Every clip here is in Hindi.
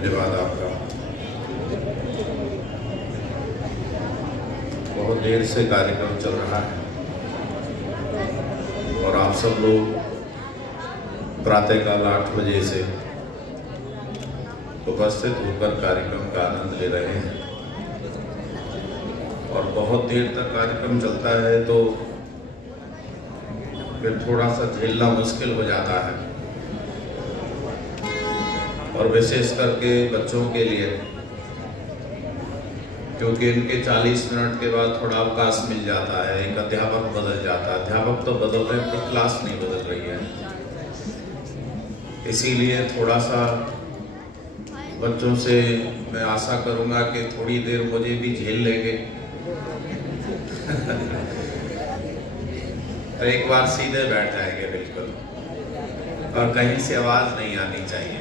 धन्यवाद आपका। बहुत देर से कार्यक्रम चल रहा है और आप सब लोग प्रातःकाल 8 बजे से उपस्थित होकर कार्यक्रम का आनंद ले रहे हैं और बहुत देर तक कार्यक्रम चलता है तो फिर थोड़ा सा झेलना मुश्किल हो जाता है और विशेष करके बच्चों के लिए, क्योंकि इनके 40 मिनट के बाद थोड़ा अवकाश मिल जाता है, एक अध्यापक बदल जाता है। अध्यापक तो बदल रहे हैं पर क्लास नहीं बदल रही है, इसीलिए थोड़ा सा बच्चों से मैं आशा करूंगा कि थोड़ी देर मुझे भी झेल लेंगे। एक बार सीधे बैठ जाएंगे बिल्कुल और कहीं से आवाज नहीं आनी चाहिए।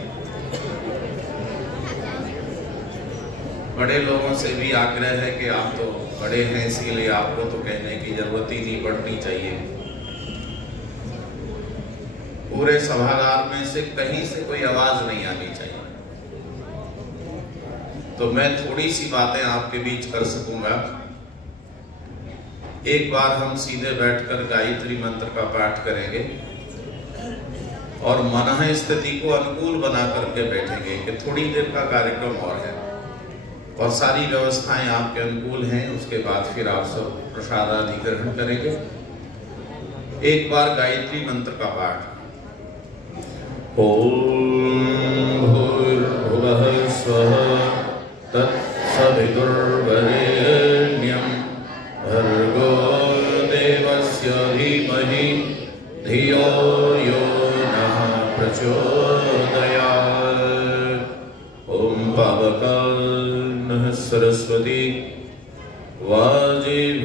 बड़े लोगों से भी आग्रह है कि आप तो बड़े हैं, इसीलिए आपको तो कहने की जरूरत ही नहीं पड़नी चाहिए। पूरे सभागार में से कहीं से कोई आवाज नहीं आनी चाहिए। तो मैं थोड़ी सी बातें आपके बीच कर सकूंगा। एक बार हम सीधे बैठकर गायत्री मंत्र का पाठ करेंगे और मनः स्थिति को अनुकूल बना करके बैठेंगे कि थोड़ी देर का कार्यक्रम और है और सारी व्यवस्थाएं आपके अनुकूल हैं। उसके बाद फिर आप सब प्रसाद आदि ग्रहण करेंगे। एक बार गायत्री मंत्र का पाठ। ओम भूर्भुवः स्वः तत्सवितुर्वरेण्यं भर्गो देवस्य धीमहि धियो यो नः प्रचोदयात्। ओम पावकानः सरस्वती वाजिभिर्वाजिनीवती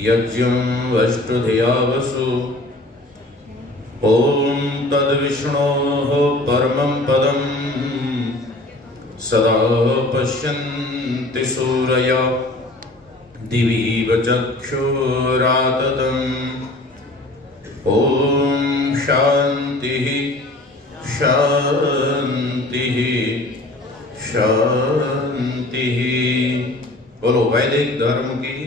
यज्ञं वष्टुधिया वसु। ओम तद्विष्णोः परमं पदं सदा पश्यन्ति सूरया दिवीव चक्षुराततम्। ओम शान्तिः शान्तिः शान्तिः। बोलो वैदिक धर्म की,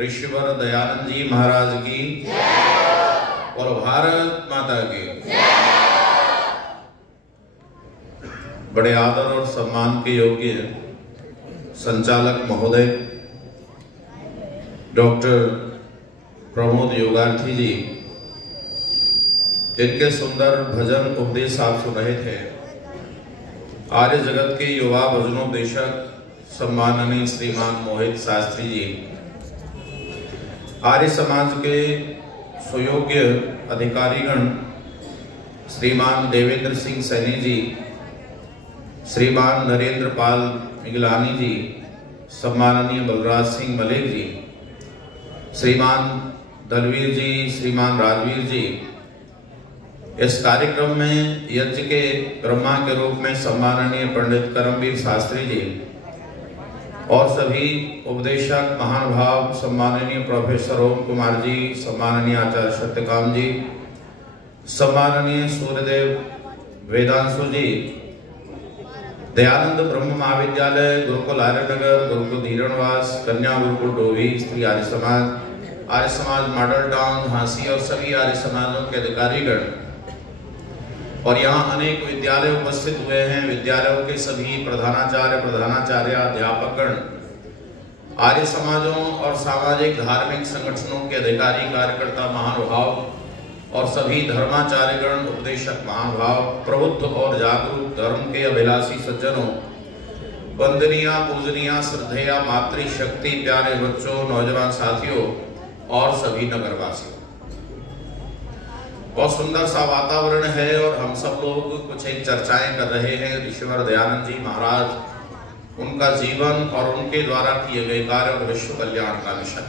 ऋषिवर दयानंद जी महाराज की और भारत माता की। बड़े आदर और सम्मान के योग्य संचालक महोदय डॉक्टर प्रमोद योगार्थी जी, इनके सुंदर भजन उपदेश आप सुन रहे थे। आर्य जगत के युवा भजनोपदेशक सम्माननीय श्रीमान मोहित शास्त्री जी, आर्य समाज के सुयोग्य अधिकारीगण श्रीमान देवेंद्र सिंह सैनी जी, श्रीमान नरेंद्र पाल मिगलानी जी, सम्माननीय बलराज सिंह मलिक जी, श्रीमान दलवीर जी, श्रीमान राजवीर जी, इस कार्यक्रम में यज्ञ के ब्रह्मा के रूप में सम्माननीय पंडित करमवीर शास्त्री जी और सभी उपदेशक महानुभाव सम्माननीय प्रोफेसर ओम कुमार जी, सम्माननीय आचार्य सत्यकाम जी, सम्माननीय सूर्यदेव वेदांशु जी, दयानंद ब्रह्म महाविद्यालय गुरुकुल आर्यनगर, गुरुकुल धीरणवास, कन्या गुरुकुल डोभी, स्त्री आर्य समाज मॉडल टाउन झांसी और सभी आर्य समाजों के अधिकारीगण और यहाँ अनेक विद्यालय उपस्थित हुए हैं। विद्यालयों के सभी प्रधानाचार्य अध्यापकगण, आर्य समाजों और सामाजिक धार्मिक संगठनों के अधिकारी कार्यकर्ता महानुभाव और सभी धर्माचार्यगण, उपदेशक महानुभाव, प्रबुद्ध और जागरूक धर्म के अभिलाषी सज्जनों, वंदनीय पूजनीय श्रद्धेय मातृशक्ति प्यारे बच्चों, नौजवान साथियों और सभी नगरवासियों। बहुत सुंदर सा वातावरण है और हम सब लोग कुछ एक चर्चाएं कर रहे हैं। ऋषिवर दयानंद जी महाराज, उनका जीवन और उनके द्वारा किए गए कार्य और विश्व कल्याण का मिशन।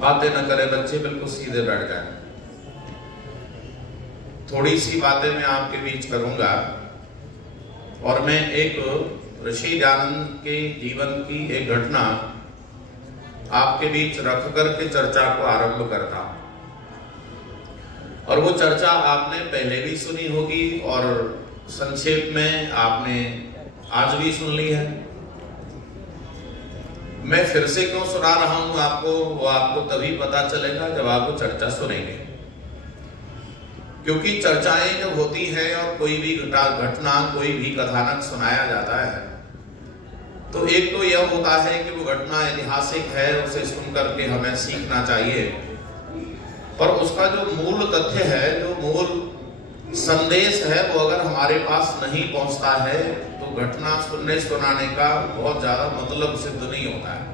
बातें न करें बच्चे, बिल्कुल सीधे बैठ जाएं। थोड़ी सी बातें मैं आपके बीच करूंगा और मैं एक ऋषि दयानंद के जीवन की एक घटना आपके बीच रख करके चर्चा को आरंभ करता हूं। और वो चर्चा आपने पहले भी सुनी होगी और संक्षेप में आपने आज भी सुन ली है। मैं फिर से क्यों सुना रहा हूं आपको, वो आपको तभी पता चलेगा जब आप वो चर्चा सुनेंगे। क्योंकि चर्चाएं जब होती हैं और कोई भी घटना, कोई भी कथानक सुनाया जाता है, तो एक तो यह होता है कि वो घटना ऐतिहासिक है, उसे सुन करके हमें सीखना चाहिए, पर उसका जो मूल तथ्य है, जो मूल संदेश है, वो अगर हमारे पास नहीं पहुंचता है तो घटना सुनने सुनाने का बहुत ज्यादा मतलब सिद्ध नहीं होता है।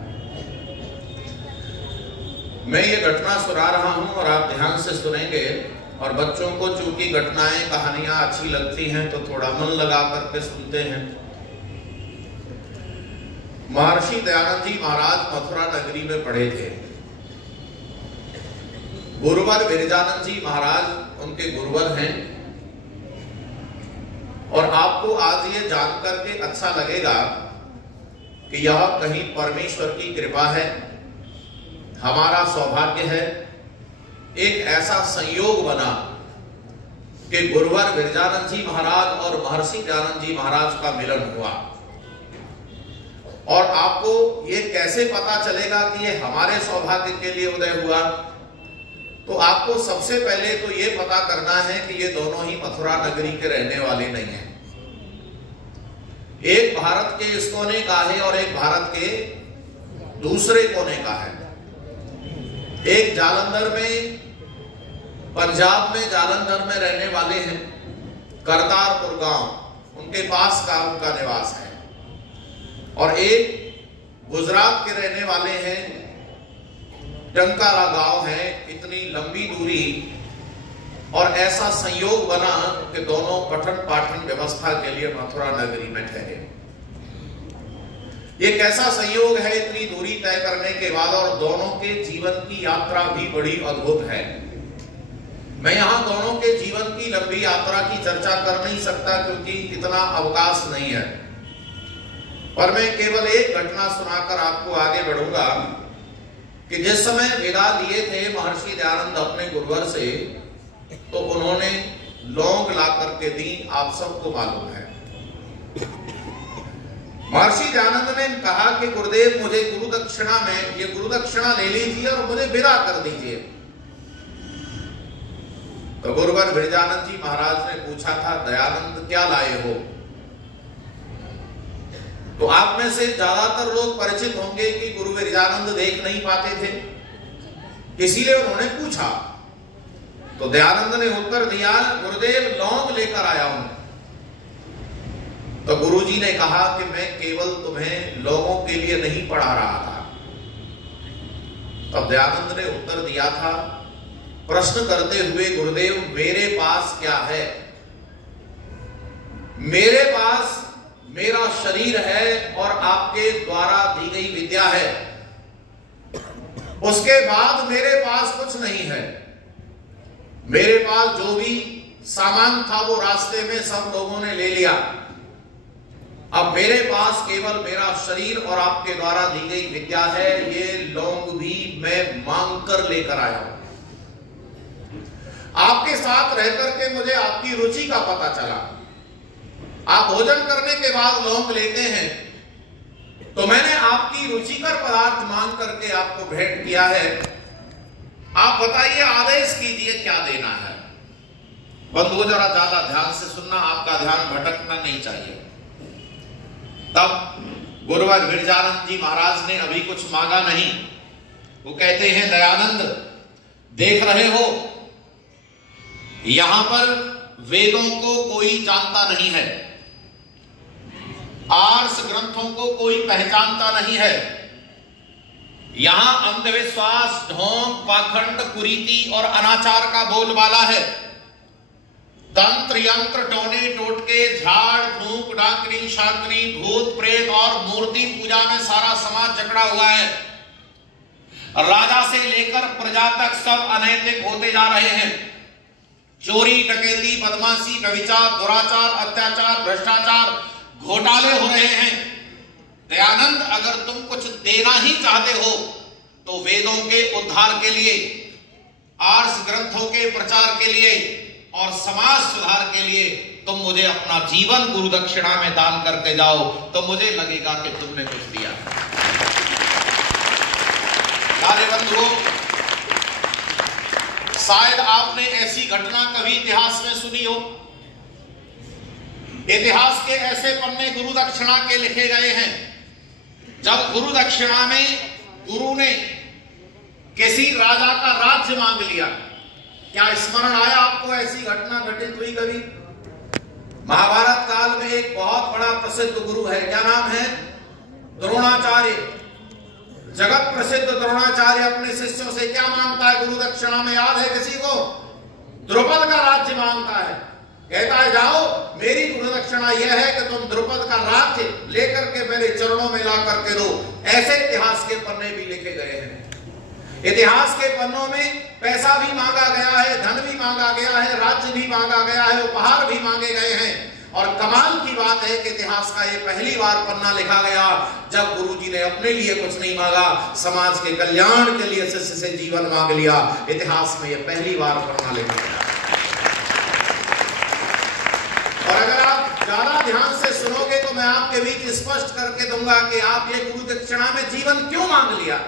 मैं ये घटना सुना रहा हूं और आप ध्यान से सुनेंगे, और बच्चों को चूंकि घटनाएं कहानियां अच्छी लगती हैं तो थोड़ा मन लगा करके सुनते हैं। महर्षि दयानंद जी महाराज मथुरा नगरी में पढ़े थे। गुरुवर विरजानंद जी महाराज उनके गुरुवर हैं, और आपको आज ये जान करके अच्छा लगेगा कि यह कहीं परमेश्वर की कृपा है, हमारा सौभाग्य है, एक ऐसा संयोग बना कि गुरुवर विरजानंद जी महाराज और महर्षि दयानंद जी महाराज का मिलन हुआ। और आपको ये कैसे पता चलेगा कि ये हमारे सौभाग्य के लिए उदय हुआ, तो आपको सबसे पहले तो ये पता करना है कि ये दोनों ही मथुरा नगरी के रहने वाले नहीं हैं। एक भारत के इस कोने का है और एक भारत के दूसरे कोने का है। एक जालंधर में, पंजाब में जालंधर में रहने वाले हैं, करतारपुर गांव, उनके पास का उनका निवास है, और एक गुजरात के रहने वाले हैं, टंकारा गांव है। इतनी लंबी दूरी, और ऐसा संयोग बना कि दोनों पठन पाठन व्यवस्था के लिए मथुरा नगरी में ठहरे। ये कैसा संयोग है इतनी दूरी तय करने के बाद, और दोनों के जीवन की यात्रा भी बड़ी अद्भुत है। मैं यहां दोनों के जीवन की लंबी यात्रा की चर्चा कर नहीं सकता क्योंकि इतना अवकाश नहीं है, पर मैं केवल एक घटना सुनाकर आपको आगे बढ़ूंगा कि जिस समय विदा लिए थे महर्षि दयानंद अपने गुरुवर से, तो उन्होंने लौंग ला करके दी, आप सबको मालूम है। महर्षि दयानंद ने कहा कि गुरुदेव मुझे गुरु दक्षिणा में ये गुरु दक्षिणा ले लीजिए और मुझे विदा कर दीजिए। तो गुरुवर विरजानंद जी महाराज ने पूछा था, दयानंद क्या लाए हो? तो आप में से ज्यादातर लोग परिचित होंगे कि गुरु विरजानंद देख नहीं पाते थे, इसीलिए उन्होंने पूछा। तो दयानंद ने उत्तर दिया, गुरुदेव लौंग लेकर आया हूं। तो गुरुजी ने कहा कि मैं केवल तुम्हें लोगों के लिए नहीं पढ़ा रहा था। तब दयानंद ने उत्तर दिया था प्रश्न करते हुए, गुरुदेव मेरे पास क्या है? मेरे पास मेरा शरीर है और आपके द्वारा दी गई विद्या है, उसके बाद मेरे पास कुछ नहीं है। मेरे पास जो भी सामान था वो रास्ते में सब लोगों ने ले लिया। अब मेरे पास केवल मेरा शरीर और आपके द्वारा दी गई विद्या है। ये लौंग भी मैं मांग कर लेकर आया हूं। आपके साथ रहकर के मुझे आपकी रुचि का पता चला। आप भोजन करने के बाद लौंग लेते हैं, तो मैंने आपकी रुचिकर पदार्थ मांग करके आपको भेंट किया है। आप बताइए, आदेश कीजिए क्या देना है। बंधुओं जरा ज्यादा ध्यान से सुनना, आपका ध्यान भटकना नहीं चाहिए। तब गुरुवर विरजानंद जी महाराज ने अभी कुछ मांगा नहीं। वो कहते हैं, दयानंद देख रहे हो, यहां पर वेदों को कोई जानता नहीं है, आर्ष ग्रंथों को कोई पहचानता नहीं है। यहां अंधविश्वास, ढोंग, पाखंड, कुरीति और अनाचार का बोलबाला है। तंत्र, यंत्र, टोने, टोटके, झाड़ फूंक, डाकनी, शाकनी, भूत प्रेत और मूर्ति पूजा में सारा समाज जकड़ा हुआ है। राजा से लेकर प्रजा तक सब अनैतिक होते जा रहे हैं। चोरी, डकैती, बदमाशी, व्यभिचार, दुराचार, अत्याचार, भ्रष्टाचार, घोटाले हो रहे हैं। दयानंद, अगर तुम कुछ देना ही चाहते हो तो वेदों के उद्धार के लिए, आर्ष ग्रंथों के प्रचार के लिए और समाज सुधार के लिए तुम मुझे अपना जीवन गुरु दक्षिणा में दान करके जाओ, तो मुझे लगेगा कि तुमने कुछ दिया। प्यारे बंधुओं, शायद आपने ऐसी घटना कभी इतिहास में सुनी हो। इतिहास के ऐसे पन्ने गुरु दक्षिणा के लिखे गए हैं जब गुरु दक्षिणा में गुरु ने किसी राजा का राज्य मांग लिया। क्या स्मरण आया आपको ऐसी घटना घटित हुई कभी? महाभारत काल में एक बहुत बड़ा प्रसिद्ध गुरु है, क्या नाम है? द्रोणाचार्य। जगत प्रसिद्ध द्रोणाचार्य अपने शिष्यों से क्या मांगता है गुरु दक्षिणा में, याद है किसी को? द्रुपद का राज्य मांगता है। कहता है जाओ, मेरी गुरु दक्षिणा यह है कि तुम द्रुपद का राज्य लेकर के मेरे चरणों में ला करके दो। ऐसे इतिहास के पन्ने भी लिखे गए हैं। इतिहास के पन्नों में पैसा भी मांगा गया है, धन भी मांगा गया है, राज्य भी मांगा गया है, उपहार भी मांगे गए हैं। और कमाल की बात है कि इतिहास का ये पहली बार पन्ना लिखा गया जब गुरुजी ने अपने लिए कुछ नहीं मांगा, समाज के कल्याण के लिए शिष्य से जीवन मांग लिया। इतिहास में ये पहली बार पन्ना लिखा गया। और अगर आप ज्यादा ध्यान से सुनोगे तो मैं आपके बीच स्पष्ट करके दूंगा कि आप ये गुरु दक्षिणा में जीवन क्यों मांग लिया।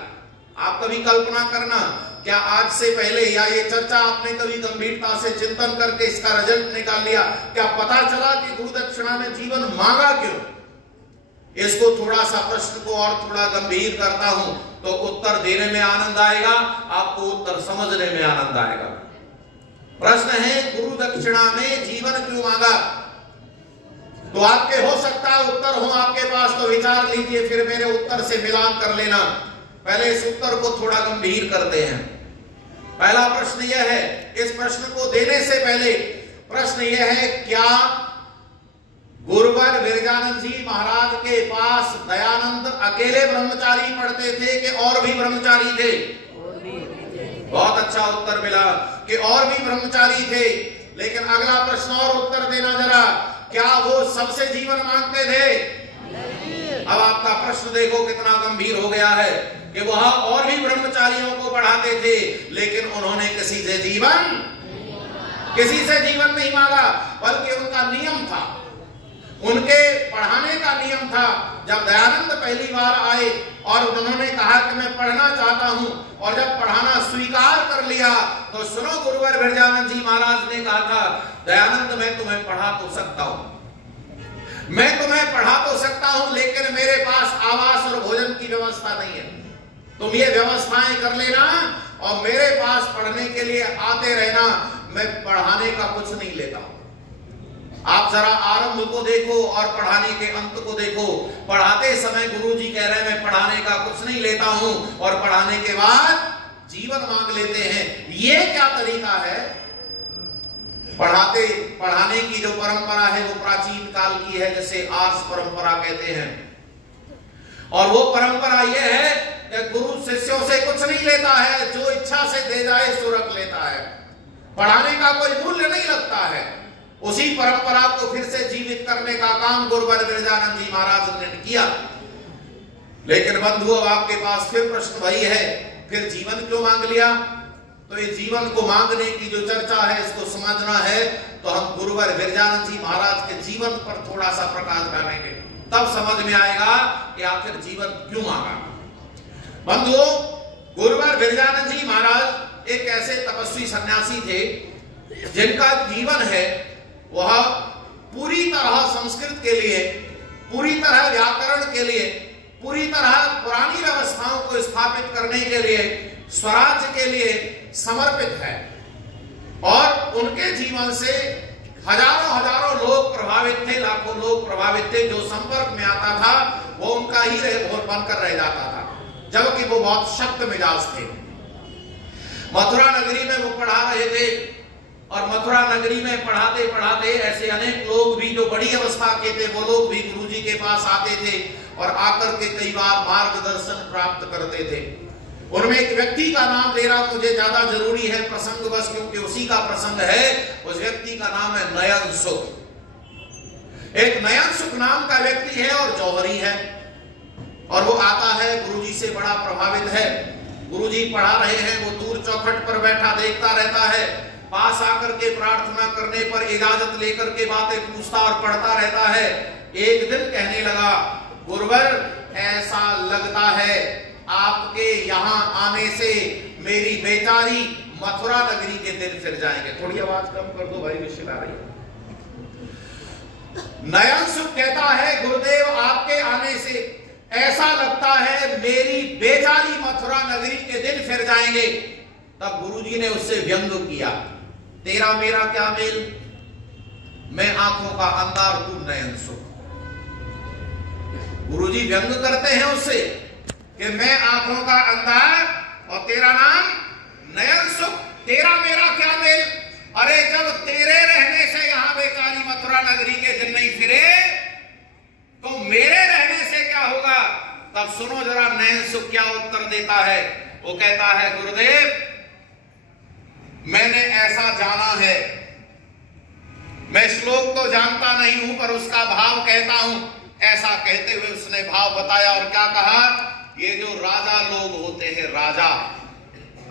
आप कभी कल्पना करना, क्या आज से पहले या ये चर्चा आपने कभी गंभीरता से चिंतन करके इसका रिजल्ट निकाल लिया? क्या पता चला कि गुरु दक्षिणा में जीवन मांगा क्यों? इसको थोड़ा सा प्रश्न को और थोड़ा गंभीर करता हूं तो उत्तर देने में आनंद आएगा, आपको उत्तर समझने में आनंद आएगा। प्रश्न है गुरु दक्षिणा में जीवन क्यों मांगा? तो आपके हो सकता है उत्तर हो आपके पास, तो विचार लीजिए, फिर मेरे उत्तर से मिलान कर लेना। पहले इस उत्तर को थोड़ा गंभीर करते हैं। पहला प्रश्न यह है, इस प्रश्न को देने से पहले प्रश्न यह है, क्या गुरुवर विरजानंद जी महाराज के पास दयानंद अकेले ब्रह्मचारी पढ़ते थे कि और भी ब्रह्मचारी थे? बहुत अच्छा उत्तर मिला कि और भी ब्रह्मचारी थे। लेकिन अगला प्रश्न और उत्तर देना जरा, क्या वो सबसे जीवन मांगते थे? अब आपका प्रश्न देखो कितना गंभीर हो गया है कि वह और भी ब्रह्मचारियों को पढ़ाते थे, लेकिन उन्होंने किसी से जीवन नहीं मांगा, बल्कि उनका नियम था, उनके पढ़ाने का नियम था। जब दयानंद पहली बार आए और उन्होंने कहा कि मैं पढ़ना चाहता हूं, और जब पढ़ाना स्वीकार कर लिया तो सुनो, गुरुवर विरजानंद जी महाराज ने कहा था, दयानंद मैं तुम्हें पढ़ा तो सकता हूं, लेकिन मेरे पास आवास और भोजन की व्यवस्था नहीं है। तुम ये व्यवस्थाएं कर लेना और मेरे पास पढ़ने के लिए आते रहना, मैं पढ़ाने का कुछ नहीं लेता। आप जरा आरंभ को देखो और पढ़ाने के अंत को देखो। पढ़ाते समय गुरुजी कह रहे हैं मैं पढ़ाने का कुछ नहीं लेता हूं, और पढ़ाने के बाद जीवन मांग लेते हैं। ये क्या तरीका है? पढ़ाने की जो परंपरा है वो प्राचीन काल की है, जिसे आर्ष परंपरा कहते हैं। और वो परंपरा ये है कि गुरु शिष्यों से कुछ नहीं लेता है, जो इच्छा से दे जाए सो रख लेता है। पढ़ाने का कोई मूल्य नहीं लगता है। उसी परंपरा को फिर से जीवित करने का काम गुरुवर विरजानंद जी महाराज ने किया। लेकिन बंधुओं, आपके पास फिर प्रश्न वही है, फिर जीवन क्यों मांग लिया? तो ये जीवन को मांगने की जो चर्चा है, इसको समझना है तो हम गुरुवर विरजानंद जी महाराज के जीवन पर थोड़ा सा प्रकाश डालेंगे, तब समझ में आएगा कि आखिर जीवन क्यों मांगा। बंधुओं, गुरुवर विरजानंद जी महाराज एक ऐसे तपस्वी सन्यासी थे जिनका जीवन है वह पूरी तरह संस्कृत के लिए, पूरी तरह व्याकरण के लिए, पूरी तरह पुरानी व्यवस्थाओं को स्थापित करने के लिए, स्वराज्य के लिए समर्पित है। और उनके जीवन से हजारों लोग प्रभावित थे, लाखों लोग प्रभावित थे। जो संपर्क में आता था वो उनका ही बनकर रह जाता था, जबकि वो बहुत सख्त मिजाज थे। मथुरा नगरी में वो पढ़ा रहे थे, और मथुरा नगरी में पढ़ाते पढ़ाते ऐसे अनेक लोग भी जो बड़ी अवस्था के थे, वो लोग भी गुरुजी के पास आते थे और आकर के कई बार मार्गदर्शन प्राप्त करते थे। उनमें एक व्यक्ति का नाम लेना मुझे ज्यादा जरूरी है प्रसंगवश, क्योंकि उसी का प्रसंग है। उस व्यक्ति का नाम है नयन सुख। एक नयन सुख नाम का व्यक्ति है और जौहरी है, और वो आता है, गुरुजी से बड़ा प्रभावित है। गुरुजी पढ़ा रहे हैं, वो दूर गुप्त चौखट पर बैठा देखता रहता है, पास आकर के प्रार्थना करने पर इजाजत लेकर के बातें पूछता और पढ़ता रहता है। एक दिन कहने लगा, गुरुवर ऐसा लगता है आपके यहाँ आने से मेरी बेचारी मथुरा नगरी के दिन फिर जाएंगे। थोड़ी आवाज कम कर दो भाई, विशिल आ रही है। नयन सुख कहता है, गुरुदेव आपके आने से ऐसा लगता है मेरी बेचारी मथुरा नगरी के दिन फिर जाएंगे। तब गुरुजी ने उससे व्यंग किया, तेरा मेरा क्या मेल, मैं आंखों का अंधार तू नयन सुख। गुरुजी व्यंग करते हैं उससे कि मैं आंखों का अंधार और तेरा नाम नयन सुख, तेरा मेरा क्या मेल। अरे जब तेरे रहने से यहां बेचारी मथुरा नगरी के दिन नहीं फिरे तो मेरे रहने से क्या होगा। तब सुनो जरा नयन सुख क्या उत्तर देता है। वो कहता है, गुरुदेव मैंने ऐसा जाना है, मैं श्लोक तो जानता नहीं हूं पर उसका भाव कहता हूं। ऐसा कहते हुए उसने भाव बताया और क्या कहा, ये जो राजा लोग होते हैं,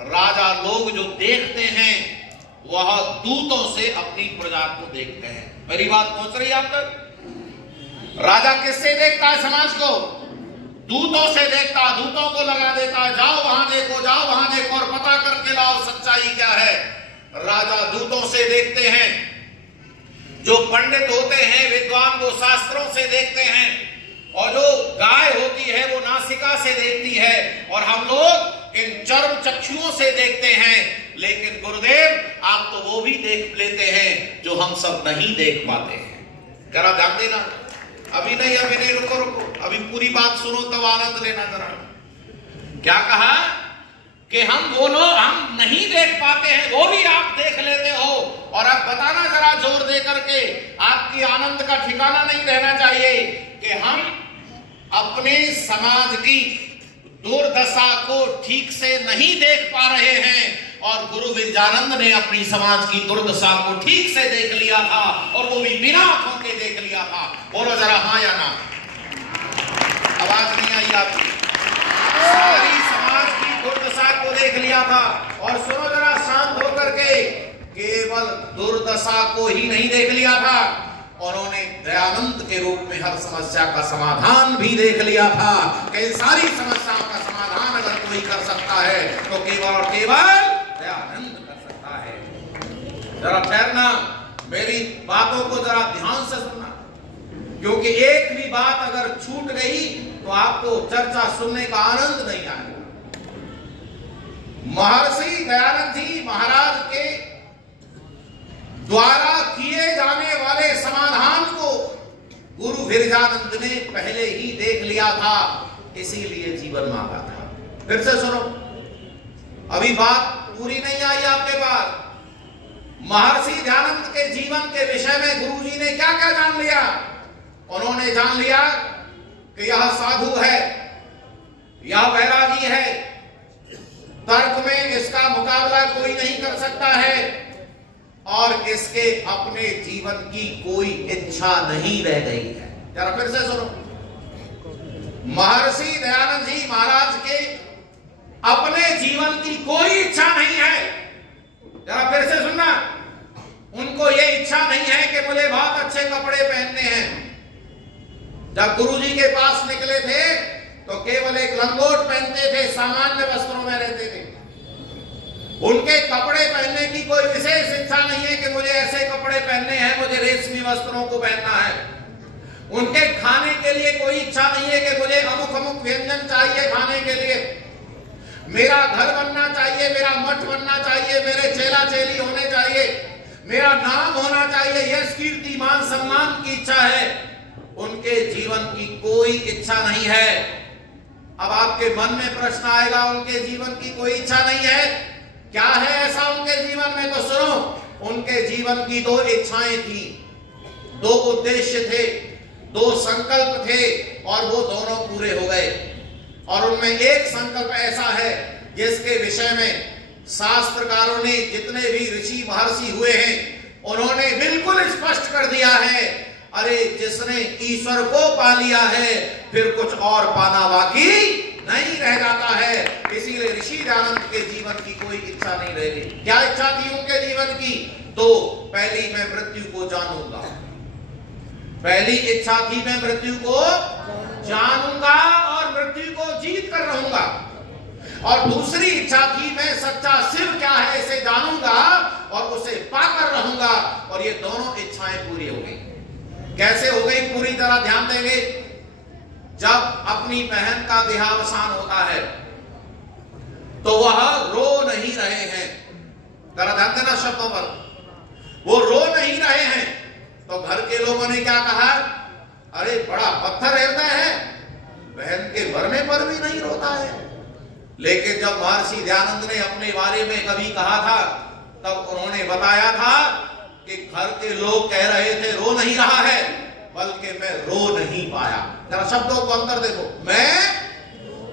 राजा लोग जो देखते हैं वह दूतों से अपनी प्रजा को देखते हैं। मेरी बात पहुंच रही है आप तक। राजा किससे देखता है समाज को? दूतों से देखता, दूतों को लगा देता, जाओ वहां देखो, जाओ वहां देखो और पता करके लाओ सच्चाई क्या है। राजा दूतों से देखते हैं, जो पंडित होते हैं विद्वान वो शास्त्रों से देखते हैं, और जो गाय होती है वो नासिका से देखती है, और हम लोग इन चर्म चक्षुओं से देखते हैं। लेकिन गुरुदेव आप तो वो भी देख लेते हैं जो हम सब नहीं देख पाते हैं। जरा ध्यान देना, अभी नहीं, रुको, अभी पूरी बात सुनो तब आनंद लेना जरा। क्या कहा कि हम वो लोग हम नहीं देख पाते हैं, वो भी आप देख लेते हो। और अब बताना जरा जोर दे करके, आपकी आनंद का ठिकाना नहीं रहना चाहिए कि हम अपने समाज की दुर्दशा को ठीक से नहीं देख पा रहे हैं। और गुरु विरजानंद ने अपनी समाज की दुर्दशा को ठीक से देख लिया था, और वो भी बिना आंखों के देख लिया था। बोलो जरा हाँ या ना, आवाज नहीं आई आपकी। सारी समाज की दुर्दशा को देख लिया था। और सुनो जरा शांत होकर के, केवल दुर्दशा को ही नहीं देख लिया था, उन्होंने दयानंद के रूप में हर समस्या का समाधान भी देख लिया था। कि सारी समस्याओं का समाधान अगर कोई कर सकता है तो केवल और केवल दयानंद कर सकता है। जरा ठहरना, मेरी बातों को जरा ध्यान से सुनना, क्योंकि एक भी बात अगर छूट गई तो आपको चर्चा सुनने का आनंद नहीं आएगा। महर्षि दयानंद जी महाराज के द्वारा किए जाने वाले समाधान को गुरु विरजानंद ने पहले ही देख लिया था, इसीलिए जीवन मांगा था। फिर से सुनो, अभी बात पूरी नहीं आई आपके पास। महर्षि दयानंद के जीवन के विषय में गुरुजी ने क्या क्या जान लिया। उन्होंने जान लिया कि यह साधु है, यह वैरागी है, तर्क में इसका मुकाबला कोई नहीं कर सकता है, और इसके अपने जीवन की कोई इच्छा नहीं रह गई है। जरा फिर से सुनो, महर्षि दयानंद जी महाराज के अपने जीवन की कोई इच्छा नहीं है। जरा फिर से सुनना, उनको ये इच्छा नहीं है कि मुझे बहुत अच्छे कपड़े पहनने हैं। जब गुरुजी के पास निकले थे तो केवल एक लंगोट पहनते थे, सामान्य वस्त्रों में रहते थे। उनके कपड़े पहनने की कोई विशेष इच्छा नहीं है कि मुझे ऐसे कपड़े पहनने हैं, मुझे रेशमी वस्त्रों को पहनना है। उनके खाने के लिए कोई इच्छा नहीं है कि मुझे अमुक अमुक व्यंजन चाहिए खाने के लिए, मेरा घर बनना चाहिए, मेरा मठ बनना चाहिए, मेरे चेला चेली होने चाहिए, मेरा नाम होना चाहिए, यश कीर्ति मान सम्मान की इच्छा है। उनके जीवन की कोई इच्छा नहीं है। अब आपके मन में प्रश्न आएगा, उनके जीवन की कोई इच्छा नहीं है, क्या है ऐसा उनके जीवन में? तो सुनो, उनके जीवन की दो इच्छाएं थी, दो उद्देश्य थे, दो संकल्प थे, और वो दोनों पूरे हो गए। और उनमें एक संकल्प ऐसा है जिसके विषय में शास्त्रकारों ने, जितने भी ऋषि महर्षि हुए हैं, उन्होंने बिल्कुल स्पष्ट कर दिया है, अरे जिसने ईश्वर को पा लिया है फिर कुछ और पाना बाकी नहीं रह जाता है। इसीलिए ऋषि दयानंद के जीवन की कोई इच्छा नहीं रह गई। क्या इच्छा थी उनके जीवन की? तो पहली मैं मृत्यु को जानूंगा, पहली इच्छा थी मैं मृत्यु को जानूंगा और मृत्यु को जीत कर रहूंगा। और दूसरी इच्छा थी मैं सच्चा शिव क्या है इसे जानूंगा और उसे पाकर रहूंगा। और ये दोनों इच्छाएं पूरी हो गई। कैसे हो गई पूरी तरह? ध्यान देंगे। जब अपनी बहन का देहावसान होता है तो वह रो नहीं रहे हैं, जरा ध्यान देना शब्दों पर, वो रो नहीं रहे हैं। तो घर के लोगों ने क्या कहा? अरे बड़ा पत्थर हृदय है, बहन के मरने पर भी नहीं रोता है। लेकिन जब महर्षि दयानंद ने अपने बारे में कभी कहा था तब उन्होंने बताया था कि घर के लोग कह रहे थे रो नहीं रहा है, बल्कि मैं रो नहीं पाया। जरा शब्दों को अंतर देखो, मैं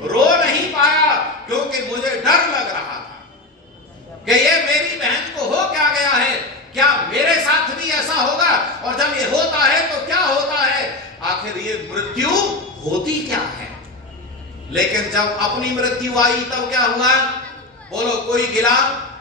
रो नहीं पाया क्योंकि मुझे डर लग रहा था कि ये मेरी बहन को हो क्या गया है, क्या मेरे साथ भी ऐसा होगा? और जब ये होता है तो क्या होता है? आखिर ये मृत्यु होती क्या है? लेकिन जब अपनी मृत्यु आई तब क्या हुआ? बोलो, कोई गिला,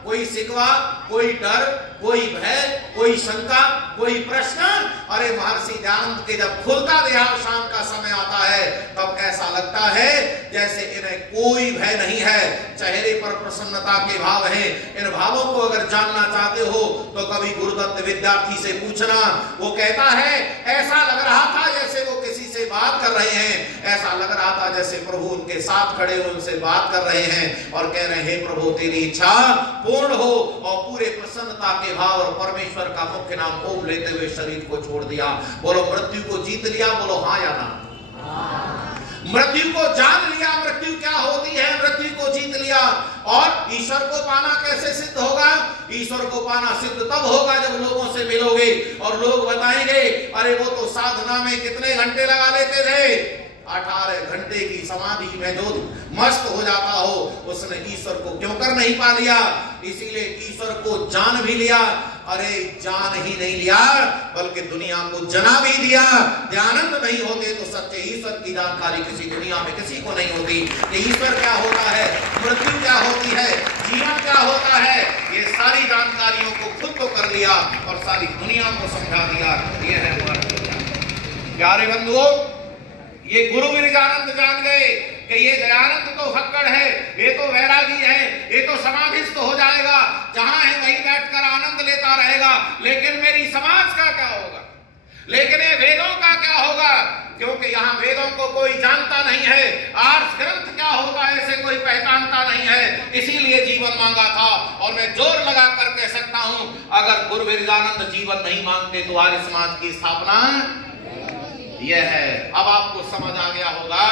कोई सिकवा, कोई डर, कोई भय, कोई शंका, कोई प्रश्न। अरे महर्षि दयानंद के जब खुलता देहावसान का समय आता है तब ऐसा लगता है जैसे इन्हें कोई भय नहीं है, चेहरे पर प्रसन्नता के भाव हैं। इन भावों को अगर जानना चाहते हो तो कभी गुरुदत्त विद्यार्थी से पूछना। वो कहता है ऐसा लग रहा था जैसे वो किसी से बात कर रहे हैं, ऐसा लग रहा था जैसे प्रभु उनके साथ खड़े हुए उनसे बात कर रहे हैं और कह रहे हैं प्रभु तेरी इच्छा पूर्ण हो। और पूरे प्रसन्नता के भाव और परमेश्वर का मुख्य नाम ओम लेते हुए शरीर को छोड़ दिया। बोलो, मृत्यु को जीत लिया? बोलो हाँ या ना? मृत्यु को जान लिया। मृत्यु क्या होती है? मृत्यु को जीत लिया। और ईश्वर को पाना कैसे सिद्ध होगा? ईश्वर को पाना सिद्ध तब होगा जब लोगों से मिलोगे और लोग बताएंगे अरे वो तो साधना में कितने घंटे लगा लेते थे, 18 घंटे की समाधि में जो मस्त हो जाता हो उसने ईश्वर को क्यों कर नहीं पा लिया? इसीलिए ईश्वर को जान भी लिया। अरे जान ही नहीं लिया बल्कि दुनिया को जना भी दिया। दयानंद नहीं होते तो सच्चे ईश्वर की जानकारी किसी दुनिया में किसी को नहीं होती कि ईश्वर क्या होता है, मृत्यु क्या होती है, जीवन क्या होता है। ये सारी जानकारियों को खुद को कर लिया और सारी दुनिया को समझा दिया। ये है प्यारे बंधुओं, ये गुरु विरजानंद जान गए कि ये दयानंद तो फक्कड़ है, ये तो वैरागी है, ये तो समाधिस्थ हो जाएगा, जहां है वहीं बैठकर आनंद लेता रहेगा। लेकिन मेरी समाज का क्या होगा? लेकिन ये वेदों का क्या होगा? क्योंकि यहाँ वेदों को कोई जानता नहीं है, आर्ष ग्रंथ क्या होगा ऐसे कोई पहचानता नहीं है। इसीलिए जीवन मांगा था। और मैं जोर लगा कर कह सकता हूं अगर गुरु विरजानंद जीवन नहीं मांगते तो आर्य समाज की स्थापना यह है। अब आपको समझ आ गया होगा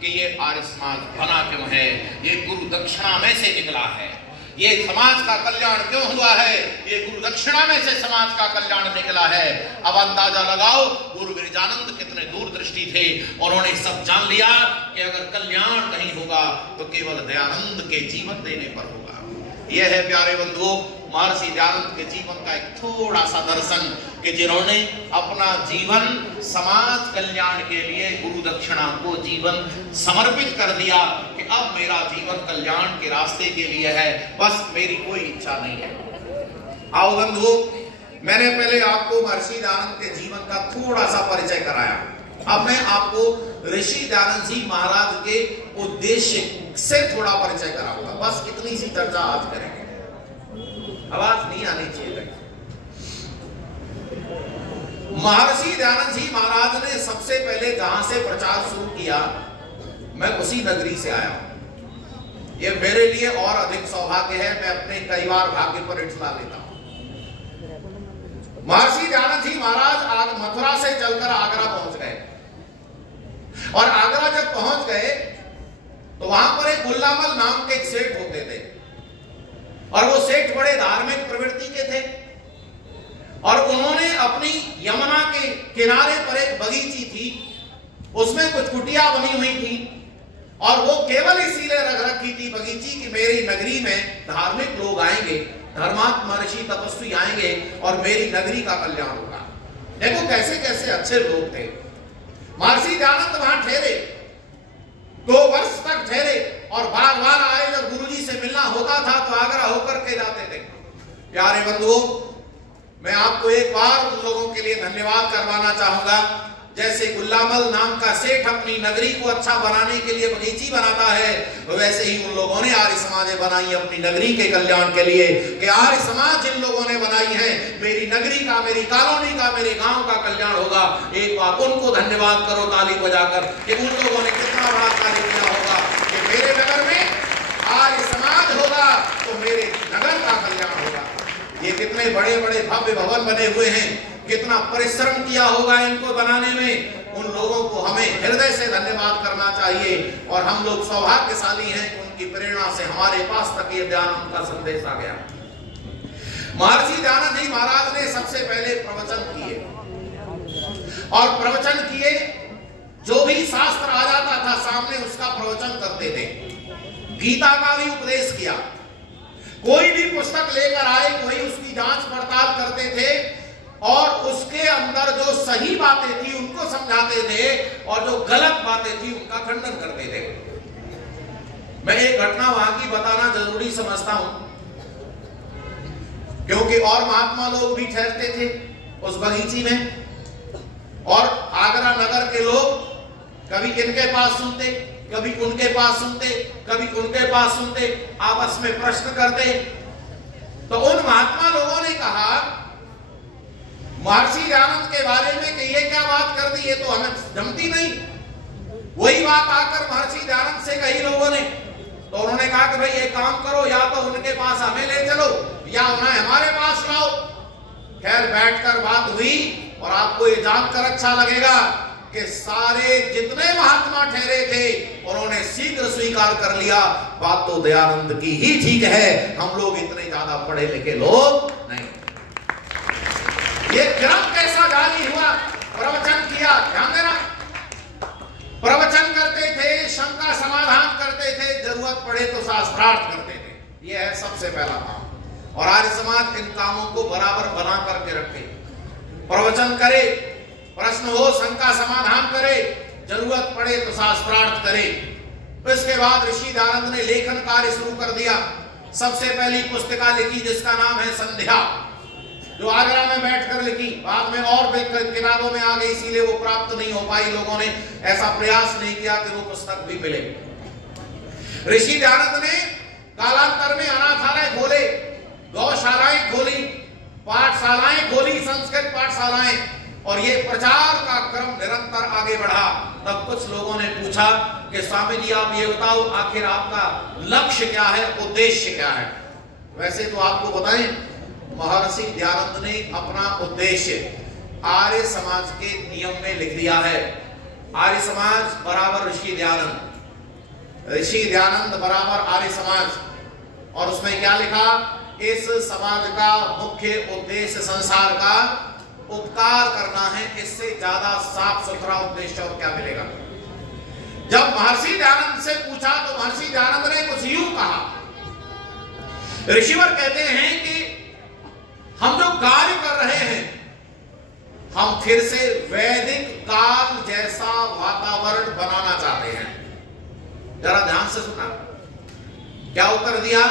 कि ये आर्य समाज बना क्यों है, ये गुरु दक्षिणा में से निकला है। ये समाज का कल्याण क्यों हुआ है? ये गुरु दक्षिणा में से समाज का कल्याण निकला है। अब अंदाजा लगाओ गुरु विरजानंद कितने दूरदृष्टि थे। उन्होंने सब जान लिया कि अगर कल्याण कहीं होगा तो केवल दयानंद के जीवन देने पर होगा। यह है प्यारे बंधुओं महर्षि दयानंद के जीवन का एक थोड़ा सा दर्शन कि जिन्होंने अपना जीवन समाज कल्याण के लिए गुरु दक्षिणा को जीवन समर्पित कर दिया कि अब मेरा जीवन कल्याण के रास्ते के लिए है, बस मेरी कोई इच्छा नहीं है। आओ बंधुओं, मैंने पहले आपको महर्षि दयानंद के जीवन का थोड़ा सा परिचय कराया। अब मैं आपको ऋषि दयानंद जी महाराज के उद्देश्य से थोड़ा परिचय कराऊंगा। बस इतनी सी चर्चा आज करेंगे। आवाज नहीं आनी चाहिए। महर्षि दयानंद जी महाराज ने सबसे पहले जहां से प्रचार शुरू किया मैं उसी नगरी से आया हूं। यह मेरे लिए और अधिक सौभाग्य है। मैं अपने कई बार भाग्य पर इठला लेता हूं। महर्षि दयानंद जी महाराज मथुरा से चलकर आगरा पहुंच गए और आगरा जब पहुंच गए तो वहां पर एक गुल्लामल नाम के एक सेठ होते थे और वो सेठ बड़े धार्मिक प्रवृत्ति के थे और उन्होंने अपनी यमुना के किनारे पर एक बगीची थी, उसमें कुछ कुटिया बनी हुई थी और वो केवल इसीलिए रख रखी थी बगीची की मेरी नगरी में धार्मिक लोग आएंगे, धर्मात्मा ऋषि तपस्वी आएंगे और मेरी नगरी का कल्याण होगा। देखो कैसे कैसे अच्छे लोग थे। महर्षि दयानंद वहां ठहरे 2 वर्ष तक ठहरे और बार बार आए। जब गुरुजी से मिलना होता था तो आग्रह होकर के जाते थे। प्यारे बंधुओं, मैं आपको एक बार उन लोगों के लिए धन्यवाद करवाना चाहूंगा, जैसे गुल्लामल नाम का सेठ अपनी नगरी को अच्छा बनाने के लिए बगीची बनाता है, वैसे ही उन लोगों ने आर्य समाजें बनाई अपनी नगरी के कल्याण के लिए। कि आर्य समाज जिन लोगों ने बनाई है, मेरी नगरी का, मेरी कॉलोनी का, मेरे गांव का कल्याण होगा। एक बार उनको धन्यवाद करो ताली बजाकर कि उन लोगों ने कितना बड़ा कार्य किया होगा कि मेरे नगर में आर्य समाज होगा तो मेरे नगर का कल्याण होगा। ये कितने बड़े बड़े भव्य भवन बने हुए हैं, कितना परिश्रम किया होगा इनको बनाने में। उन लोगों को हमें हृदय से धन्यवाद करना चाहिए और हम लोग सौभाग्यशाली हैं कि उनकी प्रेरणा से हमारे पास तक ये दयानंद का संदेश आ गया। महर्षि दयानंद जी महाराज ने सबसे पहले प्रवचन किए और प्रवचन किए, जो भी शास्त्र आ जाता था सामने उसका प्रवचन करते थे। गीता का भी उपदेश किया। कोई भी पुस्तक लेकर आए, कोई उसकी जांच पड़ताल करते थे और उसके अंदर जो सही बातें थी उनको समझाते थे और जो गलत बातें थी उनका खंडन करते थे। मैं एक घटना वहां की बताना जरूरी समझता हूं, क्योंकि और महात्मा लोग भी ठहरते थे उस बगीची में और आगरा नगर के लोग कभी इनके पास सुनते, कभी उनके पास सुनते, कभी उनके पास सुनते, आपस में प्रश्न करते। तो उन महात्मा लोगों ने कहा महर्षि दयानंद के बारे में कि ये क्या बात कर दी, ये तो हमें जमती नहीं। वही बात आकर महर्षि दयानंद से कही लोगों ने। तो उन्होंने कहा कि भाई एक काम करो, या तो उनके पास हमें ले चलो या उन्हें हमारे पास लाओ। खैर बैठकर बात हुई और आपको ये जानकर अच्छा लगेगा कि सारे जितने महात्मा ठहरे थे उन्होंने शीघ्र स्वीकार कर लिया, बात तो दयानंद की ही ठीक है, हम लोग इतने ज्यादा पढ़े लिखे लोग नहीं। ये क्रम कैसा जारी हुआ? प्रवचन किया, ध्यान देना, प्रवचन करते थे, शंका समाधान करते थे, जरूरत पड़े तो शास्त्रार्थ करते थे। ये है सबसे पहला काम। और आर्य समाज इन कामों को बराबर बना करके रखे। प्रवचन करे, प्रश्न हो शंका समाधान करे, जरूरत पड़े तो शास्त्रार्थ करे। इसके बाद ऋषि दयानंद ने लेखन कार्य शुरू कर दिया। सबसे पहली पुस्तिका लिखी जिसका नाम है संध्या, जो आगरा में बैठकर लिखी। बाद में और किताबों में आ गई, इसीलिए वो प्राप्त नहीं हो पाई। लोगों ने ऐसा प्रयास नहीं किया कि वो पुस्तक भी मिले। ऋषि दयानंद ने कालांतर में अनाथालय खोले, गौशालाएं खोली, पाठशालाएं खोली, संस्कृत पाठशालाएं, और ये प्रचार का क्रम निरंतर आगे बढ़ा। तब कुछ लोगों ने पूछा कि स्वामी जी आप ये बताओ, आखिर आपका लक्ष्य क्या है, उद्देश्य क्या है? वैसे तो आपको बताएं, महर्षि दयानंद ने अपना उद्देश्य आर्य समाज के नियम में लिख दिया है। आर्य समाज बराबर ऋषि दयानंद, ऋषि दयानंद बराबर आर्य समाज। और उसमें क्या लिखा? इस समाज का मुख्य उद्देश्य संसार का उपकार करना है। इससे ज्यादा साफ सुथरा उद्देश्य और क्या मिलेगा? जब महर्षि दयानंद से पूछा तो महर्षि दयानंद ने कुछ यूं कहा। ऋषिवर कहते हैं कि हम जो कार्य कर रहे हैं, हम फिर से वैदिक काल जैसा वातावरण बनाना चाहते हैं। जरा ध्यान से सुना, क्या उत्तर दिया?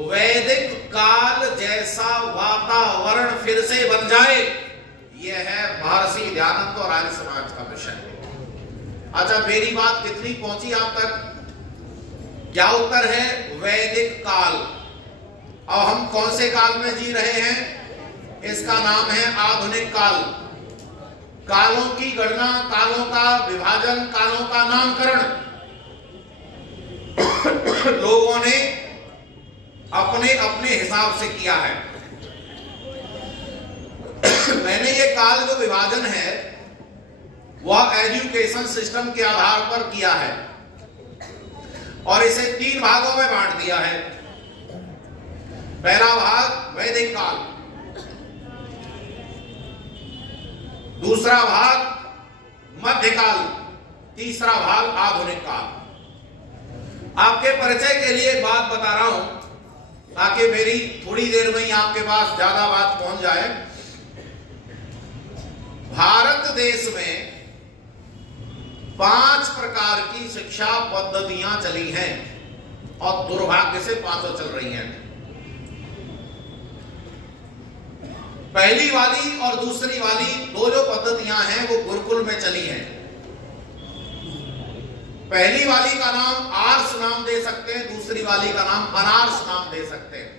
वैदिक काल जैसा वातावरण फिर से बन जाए, यह है महर्षि दयानंद और आर्य समाज का मिशन। अच्छा, मेरी बात कितनी पहुंची आप तक? क्या उत्तर है? वैदिक काल। और हम कौन से काल में जी रहे हैं? इसका नाम है आधुनिक काल। कालों की गणना, कालों का विभाजन, कालों का नामकरण लोगों ने अपने अपने हिसाब से किया है। मैंने ये काल जो विभाजन है वह एजुकेशन सिस्टम के आधार पर किया है और इसे 3 भागों में बांट दिया है। पहला भाग वैदिक काल, दूसरा भाग मध्यकाल, तीसरा भाग आधुनिक काल। आपके परिचय के लिए एक बात बता रहा हूं ताकि मेरी थोड़ी देर में ही आपके पास ज्यादा बात पहुंच जाए। भारत देश में 5 प्रकार की शिक्षा पद्धतियां चली हैं और दुर्भाग्य से 5 चल रही हैं। पहली वाली और दूसरी वाली दो जो पद्धतियां हैं वो गुरुकुल में चली हैं। पहली वाली का नाम आर्ष नाम दे सकते हैं, दूसरी वाली का नाम अनार्ष नाम दे सकते हैं।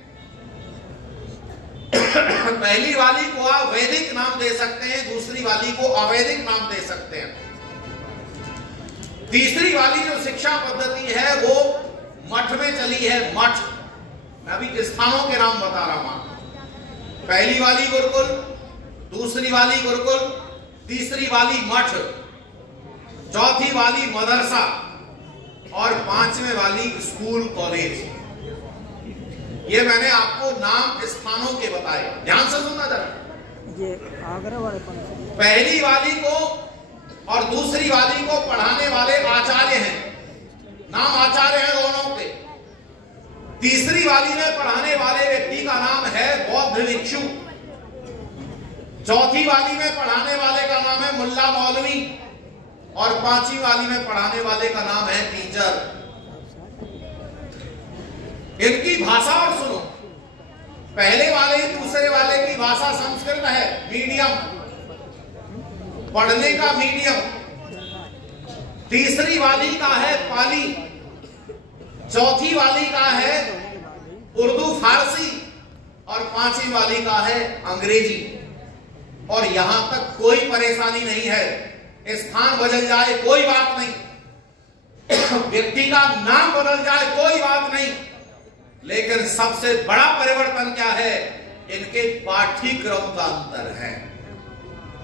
पहली वाली को आप वैदिक नाम दे सकते हैं, दूसरी वाली को अवैदिक नाम दे सकते हैं। तीसरी वाली जो शिक्षा पद्धति है वो मठ में चली है। मठ, मैं अभी स्थानों के नाम बता रहा हूं। पहली वाली गुरुकुल, दूसरी वाली गुरुकुल, तीसरी वाली मठ, चौथी वाली मदरसा और 5वें वाली स्कूल कॉलेज। ये मैंने आपको नाम स्थानों के बताए, ध्यान से सुनना जरा। ये आगरा वाले पहली वाली को और दूसरी वाली को पढ़ाने वाले आचार्य हैं, नाम आचार्य है दोनों के। तीसरी वाली में पढ़ाने वाले व्यक्ति का नाम है बौद्ध भिक्षु। चौथी वाली में पढ़ाने वाले का नाम है मुल्ला मौलवी और 5वीं वाली में पढ़ाने वाले का नाम है टीचर। इनकी भाषा और सुनो, पहले वाले दूसरे वाले की भाषा संस्कृत है, मीडियम, पढ़ने का मीडियम। तीसरी वाली का है पाली, चौथी वाली का है उर्दू फारसी और 5वीं वाली का है अंग्रेजी। और यहां तक कोई परेशानी नहीं है, स्थान बदल जाए कोई बात नहीं, व्यक्ति का नाम बदल जाए कोई बात नहीं, लेकिन सबसे बड़ा परिवर्तन क्या है? इनके पाठ्यक्रम का अंतर है।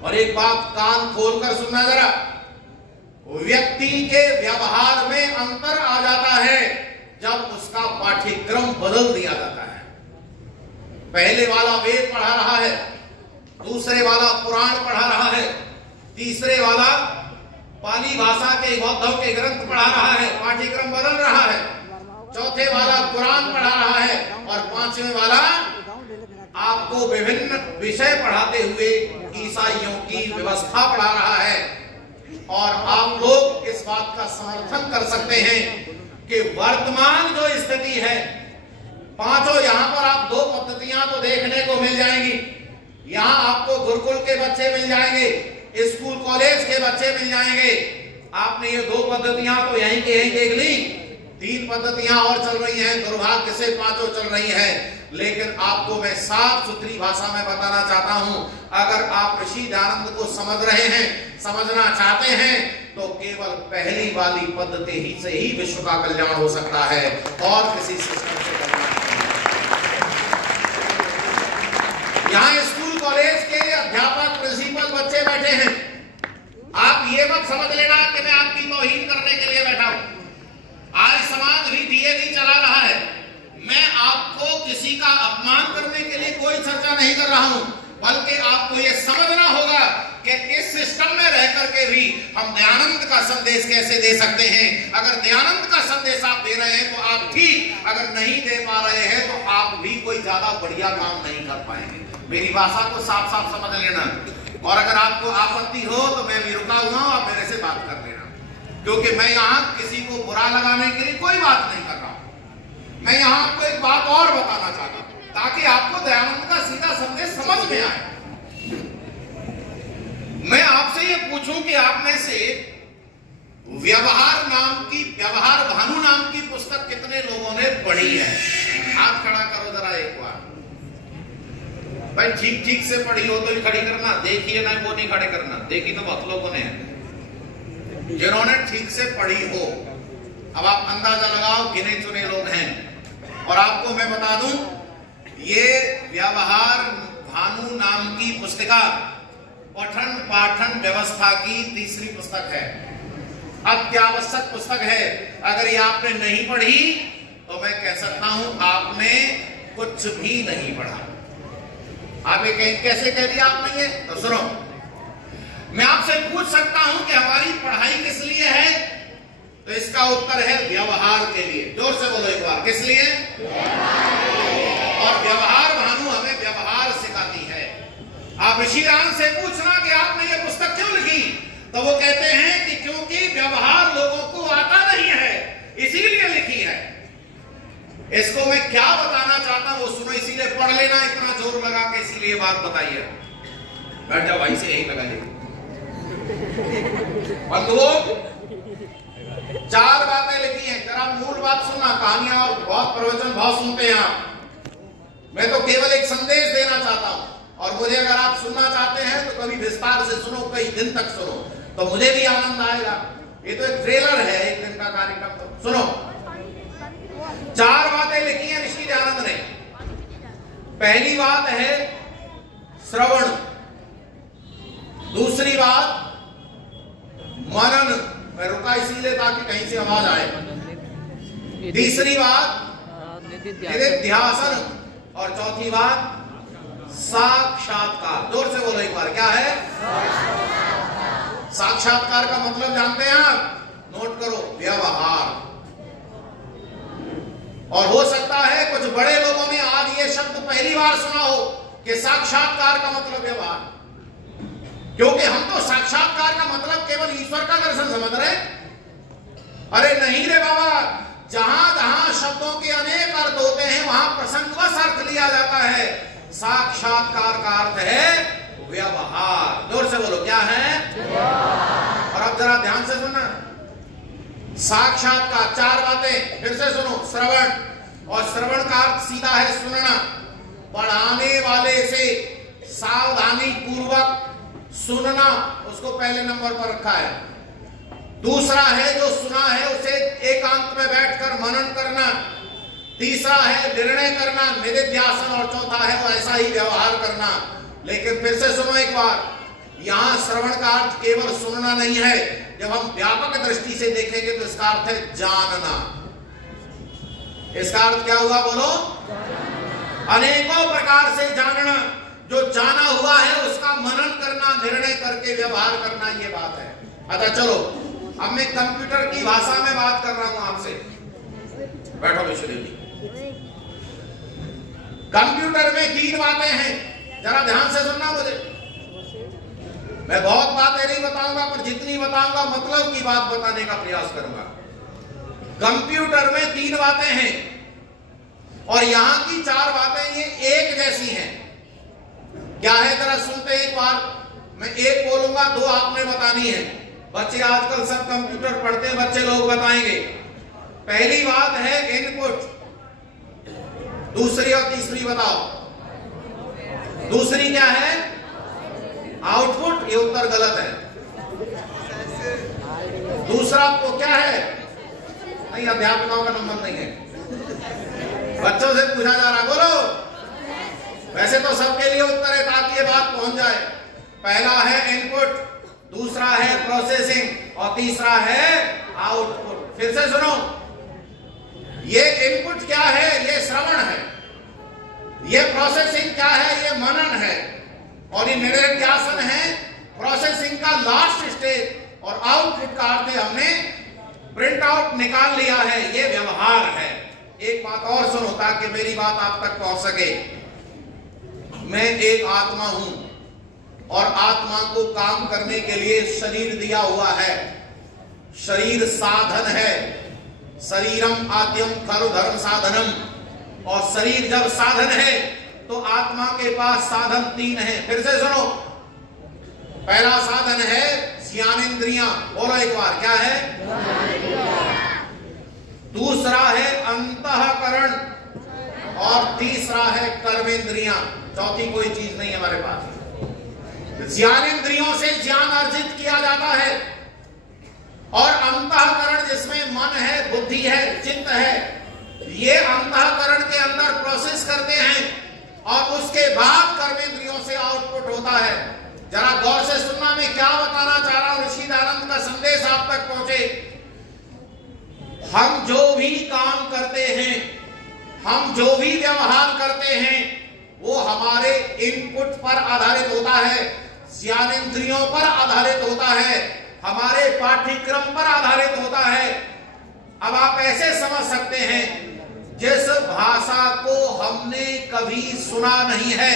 और एक बात कान खोलकर सुनना जरा, व्यक्ति के व्यवहार में अंतर आ जाता है जब उसका पाठ्यक्रम बदल दिया जाता है। पहले वाला वेद पढ़ा रहा है, दूसरे वाला पुराण पढ़ा रहा है, तीसरे वाला पाली भाषा के बौद्धों के ग्रंथ पढ़ा रहा है, पाठ्यक्रम बदल रहा है। चौथे वाला कुरान पढ़ा रहा है और 5वें वाला आपको विभिन्न विषय पढ़ाते हुए ईसाइयों की व्यवस्था पढ़ा रहा है। और आप लोग इस बात का समर्थन कर सकते हैं कि वर्तमान जो स्थिति है, पांचों यहां पर आप 2 पद्धतियां तो देखने को मिल जाएंगी। यहां आपको गुरुकुल के बच्चे मिल जाएंगे, स्कूल कॉलेज के बच्चे मिल जाएंगे। आपने ये 2 पद्धतियां तो यहीं के यहीं देख ली, 3 पद्धतियां और चल रही हैं, दुर्भाग्य से 5 चल रही हैं। लेकिन आपको मैं साफ सुथरी भाषा में बताना चाहता हूं, अगर आप ऋषि दयानंद को समझ रहे हैं, समझना चाहते हैं, तो केवल पहली वाली पद्धति ही से ही विश्व का कल्याण हो सकता है और किसी सिस्टम से करना। यहाँ स्कूल कॉलेज के अध्यापक प्रिंसिपल बच्चे बैठे हैं, आप ये मत समझ लेना कि मैं आपकी तौहीन करने के लिए बैठा हूं। आज समाज भी डीएवी चला रहा है, मैं आपको किसी का अपमान करने के लिए कोई चर्चा नहीं कर रहा हूं, बल्कि आपको यह समझना होगा कि इस सिस्टम में रह करके भी हम दयानंद का संदेश कैसे दे सकते हैं। अगर दयानंद का संदेश आप दे रहे हैं तो आप ठीक, अगर नहीं दे पा रहे हैं तो आप भी कोई ज्यादा बढ़िया काम नहीं कर पाएंगे। मेरी भाषा को साफ साफ समझ लेना, और अगर आपको आपत्ति हो तो मैं भी रुका हुआ हूं, आप मेरे से बात कर लेना, क्योंकि मैं यहां किसी को बुरा लगाने के लिए कोई बात नहीं कर रहा हूं। मैं यहां आपको एक बात और बताना चाहता हूं ताकि आपको दयानंद का सीधा संदेश समझ में आए। मैं आपसे ये पूछूं कि आप में से व्यवहार भानु नाम की पुस्तक कितने लोगों ने पढ़ी है? हाथ खड़ा करो जरा एक बार। भाई ठीक ठीक से पढ़ी हो तो भी खड़ी करना, देखिए ना वो नहीं खड़े करना। देखी तो बहुत लोगों ने, जिन्होंने ठीक से पढ़ी हो। अब आप अंदाजा लगाओ, गिने चुने लोग हैं। और आपको मैं बता दूं, ये व्यवहार भानु नाम की पुस्तिका पठन पाठन व्यवस्था की तीसरी पुस्तक है, अत्यावश्यक पुस्तक है। अगर ये आपने नहीं पढ़ी तो मैं कह सकता हूं आपने कुछ भी नहीं पढ़ा। आप ये कैसे कह दिया आपने? ये तो सुनो, मैं आपसे पूछ सकता हूं कि हमारी पढ़ाई किस लिए है, तो इसका उत्तर है व्यवहार के लिए। जोर से बोलो एक बार, किस लिए? और व्यवहार भानु हमें व्यवहार सिखाती है। आप ऋषि राम से पूछना कि आपने ये पुस्तक क्यों लिखी, तो वो कहते हैं कि क्योंकि व्यवहार इसको मैं क्या बताना चाहता हूं वो सुनो, इसीलिए पढ़ लेना इतना जोर लगा के, इसीलिए ये बात बताइए। बैठ जाओ भाई से यही लगा ले। बंधुओं, 4 बातें लिखी हैं, जरा मूल बात सुनना। कहानियां और बहुत प्रवचन बहुत सुनते हैं आप, मैं तो केवल एक संदेश देना चाहता हूं, और मुझे अगर आप सुनना चाहते हैं तो कभी विस्तार से सुनो, कई दिन तक सुनो, तो मुझे भी आनंद आएगा। ये तो एक ट्रेलर है, एक दिन का कार्यक्रम। तो सुनो, 4 बातें लिखी हैं ऋषि दयानंद ने। पहली बात है श्रवण, दूसरी बात मनन, मैं रुका इसीलिए ताकि कहीं से आवाज आए, तीसरी बात निधिध्यासन, और चौथी बात साक्षात्कार। जोर से बोलो एक बार, क्या है साक्षात्कार का मतलब जानते हैं आप? नोट करो, व्यवहार। और हो सकता है कुछ बड़े लोगों ने आज ये शब्द पहली बार सुना हो कि साक्षात्कार का मतलब व्यवहार, क्योंकि हम तो साक्षात्कार का मतलब केवल ईश्वर का दर्शन समझ रहे। अरे नहीं रे बाबा, जहां जहां शब्दों के अनेक अर्थ होते हैं वहां प्रसंगवश अर्थ लिया जाता है। साक्षात्कार का अर्थ है व्यवहार। जोर से बोलो, क्या है? और अब जरा ध्यान से सुनना, साक्षात्कार 4 बातें फिर से सुनो। श्रवण, और श्रवण का अर्थ सीधा है सुनना, पढ़ाने वाले से सावधानी पूर्वक सुनना, उसको पहले नंबर पर रखा है। दूसरा है जो सुना है उसे एकांत में बैठकर मनन करना। तीसरा है निर्णय करना, निधिध्यासन, और चौथा है वो ऐसा ही व्यवहार करना। लेकिन फिर से सुनो एक बार, यहां श्रवण का अर्थ केवल सुनना नहीं है। जब हम व्यापक दृष्टि से देखेंगे तो इसका अर्थ है जानना। इसका अर्थ क्या हुआ बोलो? अनेकों प्रकार से जानना। जो जाना हुआ है उसका मनन करना, निर्णय करके व्यवहार करना, ये बात है। अच्छा चलो, अब मैं कंप्यूटर की भाषा में बात कर रहा हूं आपसे। बैठो विश्वदेव जी। कंप्यूटर में 3 बातें हैं, जरा ध्यान से सुनना मुझे। मैं बहुत बातें नहीं बताऊंगा, पर जितनी बताऊंगा मतलब की बात बताने का प्रयास करूंगा। कंप्यूटर में 3 बातें हैं, और यहां की 4 बातें ये एक जैसी हैं। क्या है जरा सुनते एक बार। मैं एक बोलूंगा, 2 आपने बतानी है। बच्चे आजकल सब कंप्यूटर पढ़ते हैं, बच्चे लोग बताएंगे। पहली बात है इनपुट, दूसरी और तीसरी बताओ। दूसरी क्या है? आउटपुट। ये उत्तर गलत है। दूसरा को क्या है? नहीं, अध्यापकों का नंबर नहीं है, बच्चों से पूछा जा रहा। बोलो। वैसे तो सबके लिए उत्तर है ताकि ये बात पहुंच जाए। पहला है इनपुट, दूसरा है प्रोसेसिंग, और तीसरा है आउटपुट। फिर से सुनो, ये इनपुट क्या है? ये श्रवण है। ये प्रोसेसिंग क्या है? ये मनन है। और ये निधिध्यासन है, प्रोसेसिंग का लास्ट स्टेज। और आउटपुट का अर्थ हमने प्रिंट आउट निकाल लिया है, ये व्यवहार है। एक बात और सुनो ताकि मेरी बात आप तक पहुंच सके। मैं एक आत्मा हूं, और आत्मा को काम करने के लिए शरीर दिया हुआ है। शरीर साधन है। शरीरम आद्यम खलु धर्म साधनम। और शरीर जब साधन है तो आत्मा के पास साधन 3 हैं। फिर से सुनो, पहला साधन है ज्ञानेंद्रियां। बोलो एक बार, क्या है? दूसरा है अंतःकरण, और तीसरा है कर्मेंद्रियां। चौथी कोई चीज नहीं हमारे पास। ज्ञानेंद्रियों से ज्ञान अर्जित किया जाता है, और अंतःकरण जिसमें मन है, बुद्धि है, चित्त है, ये अंतःकरण के अंदर प्रोसेस करते हैं, और उसके बाद कर्मेंद्रियों से आउटपुट होता है। जरा गौर से सुनना, मैं क्या बताना चाह रहा हूं, ऋषि दयानंद का संदेश आप तक पहुंचे। हम जो भी काम करते हैं, हम जो भी व्यवहार करते हैं, वो हमारे इनपुट पर आधारित होता है, ज्ञानेंद्रियों पर आधारित होता है, हमारे पाठ्यक्रम पर आधारित होता है। अब आप ऐसे समझ सकते हैं, जिस भाषा को हमने कभी सुना नहीं है,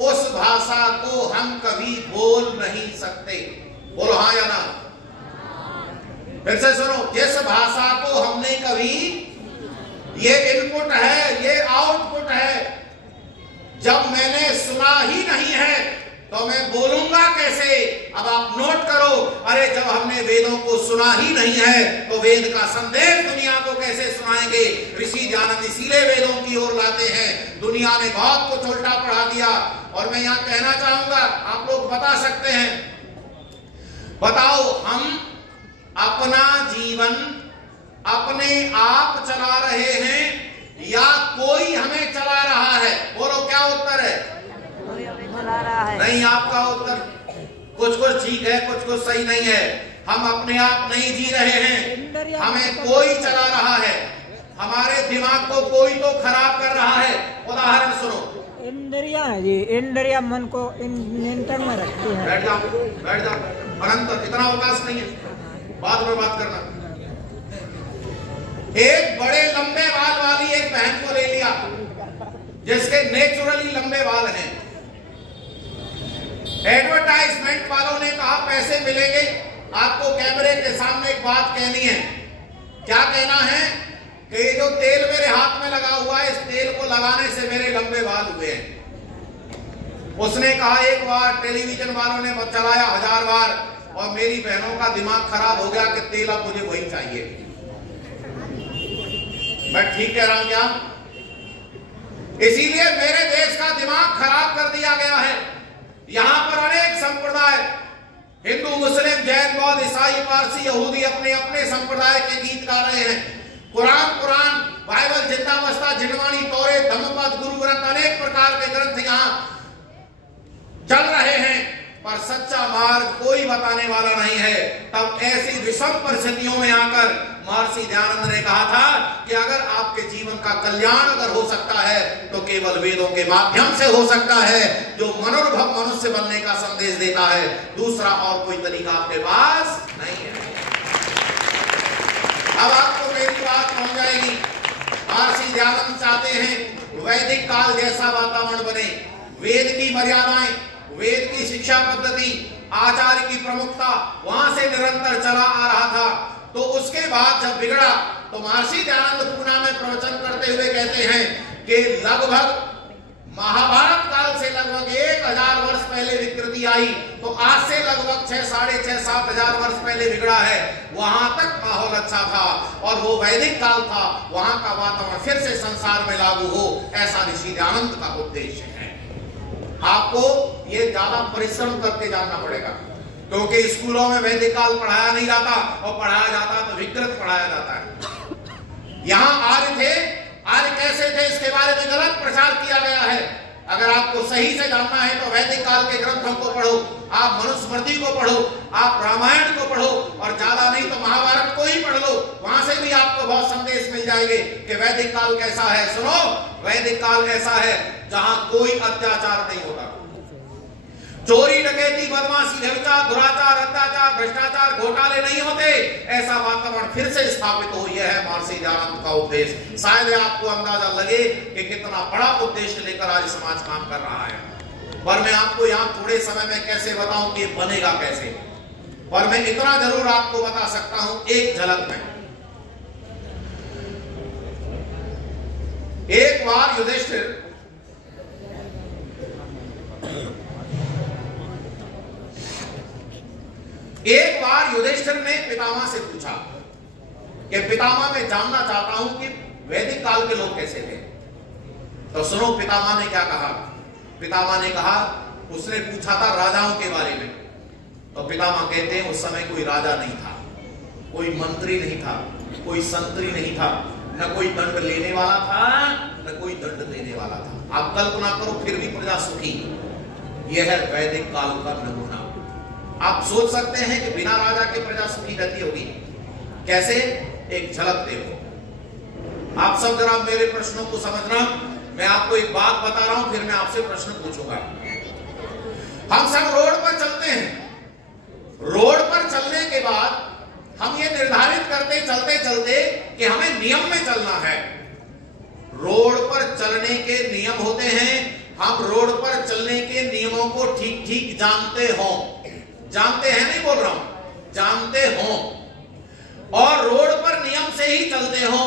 उस भाषा को हम कभी बोल नहीं सकते। बोलो हाँ या ना। फिर से सुनो, जिस भाषा को हमने कभी ये इनपुट है, ये आउटपुट है। जब मैंने सुना ही नहीं है तो मैं बोलूंगा कैसे? अब आप नोट करो, अरे जब हमने वेदों को सुना ही नहीं है तो वेद का संदेश दुनिया को कैसे सुनाएंगे? ऋषि दयानंद इसीलिए वेदों की ओर लाते हैं। दुनिया ने बहुत कुछ उल्टा पढ़ा दिया। और मैं यहां कहना चाहूंगा, आप लोग बता सकते हैं, बताओ हम अपना जीवन अपने आप चला रहे हैं या कोई हमें चला रहा है? बोलो क्या उत्तर है? चला रहा है। नहीं, आपका उत्तर कुछ कुछ ठीक है, कुछ कुछ सही नहीं है। हम अपने आप नहीं जी रहे हैं, हमें कोई चला रहा है। हमारे दिमाग को कोई तो खराब कर रहा है। उदाहरण सुनो, इंद्रिया है जी, इंद्रिया मन को नियंत्रण में रखती है। बैठ जाओ, बैठ जाओ, अनंत इतना अवकाश नहीं है, बाद में बात करना। एक बड़े लंबे बाल वाली एक बहन को ले लिया जिसके नेचुरली लंबे बाल हैं। एडवर्टाइजमेंट वालों ने कहा पैसे मिलेंगे, आपको कैमरे के सामने एक बात कहनी है। क्या कहना है कि ये जो तेल मेरे हाथ में लगा हुआ है, इस तेल को लगाने से मेरे लंबे बाल हुए हैं। उसने कहा एक बार, टेलीविजन वालों ने चलाया 1000 बार, और मेरी बहनों का दिमाग खराब हो गया कि तेल अब मुझे वही चाहिए। मैं ठीक कह रहा हूं क्या? इसीलिए मेरे देश का दिमाग खराब कर दिया गया है। यहां पर अनेक संप्रदाय, हिंदू, मुस्लिम, जैन, बौद्ध, ईसाई, पारसी, यहूदी अपने अपने संप्रदाय के गीत गा रहे हैं। कुरान, बाइबल, जिंदा मस्ता, जिनवाणी, तौरे, धम्मपद, गुरु ग्रंथ, अनेक प्रकार के ग्रंथ यहां चल रहे हैं, पर सच्चा मार्ग कोई बताने वाला नहीं है। तब ऐसी विषम परिस्थितियों में आकर महर्षि दयानंद ने कहा था कि अगर आपके जीवन का कल्याण अगर हो सकता है तो केवल वेदों के माध्यम से हो सकता है, जो मनोरभव मनुष्य बनने का संदेश देता है। दूसरा और कोई तरीका आपके पास नहीं है। अब आपको मेरी बात पहुंच जाएगी। महर्षि दयानंद चाहते हैं वैदिक काल जैसा वातावरण बने, वेद की मर्यादाएं, वेद की शिक्षा पद्धति, आचार्य की प्रमुखता वहां से निरंतर चला आ रहा था। तो उसके बाद जब बिगड़ा तो महर्षि दयानंद पूना में प्रवचन करते हुए कहते हैं कि लगभग महाभारत काल से लगभग 1000 वर्ष पहले विकृति आई, तो आज से लगभग 6, 6.5, 7 हजार वर्ष पहले बिगड़ा है। वहां तक माहौल अच्छा था और वो वैदिक काल था, वहां का वातावरण फिर से संसार में लागू हो, ऐसा ऋषि दयानंद का उद्देश्य है। आपको ये ज्यादा परिश्रम करके जानना पड़ेगा, क्योंकि स्कूलों में वैदिक काल पढ़ाया नहीं जाता, और पढ़ाया जाता तो विकृत पढ़ाया जाता है। यहाँ आर्य थे, आर्य कैसे थे इसके बारे में गलत प्रचार किया गया है। अगर आपको सही से जानना है तो वैदिक काल के ग्रंथों को पढ़ो, आप मनुस्मृति को पढ़ो, आप रामायण को पढ़ो, और ज्यादा नहीं तो महाभारत को ही पढ़ लो। वहां से भी आपको बहुत संदेश मिल जाएंगे कि वैदिक काल कैसा है। सुनो, वैदिक काल ऐसा है जहां कोई अत्याचार नहीं होता, चोरी, डकैती, बदमाशी, व्यभिचार, दुराचार, अत्याचार, भ्रष्टाचार, घोटाले नहीं होते। ऐसा वातावरण फिर से स्थापित हो, यह है महर्षि दयानंद का उद्देश्य। शायद आपको अंदाजा लगे कि कितना बड़ा उद्देश्य लेकर आज समाज काम कर रहा है, पर मैं आपको यहाँ थोड़े समय में कैसे बताऊं कि बनेगा कैसे। पर मैं इतना जरूर आपको बता सकता हूं एक झलक में। एक बार युधिष्ठिर ने पितामह से पूछा कि पितामह मैं जानना चाहता हूं कि वैदिक काल के लोग कैसे थे। तो सुनो पितामह ने क्या कहा। पितामह ने कहा, उसने पूछा था राजाओं के बारे में, तो पितामह कहते हैं उस समय कोई राजा नहीं था, कोई मंत्री नहीं था, कोई संतरी नहीं था, न कोई दंड लेने वाला था न कोई दंड देने वाला था। आप कल्पना करो, फिर भी प्रजा सुखी। यह है वैदिक काल का नमूना। आप सोच सकते हैं कि बिना राजा के प्रजा सुखी रहती होगी कैसे? एक झलक देखो। आप सब जरा मेरे प्रश्नों को समझना। मैं आपको एक बात बता रहा हूं, फिर मैं आपसे प्रश्न पूछूंगा। हम सब रोड पर चलते हैं। रोड पर चलने के बाद हम ये निर्धारित करते चलते चलते कि हमें नियम में चलना है। रोड पर चलने के नियम होते हैं। हम रोड पर चलने के नियमों को ठीक ठीक जानते हो, जानते हैं नहीं बोल रहा हूं, जानते हो, और रोड पर नियम से ही चलते हो।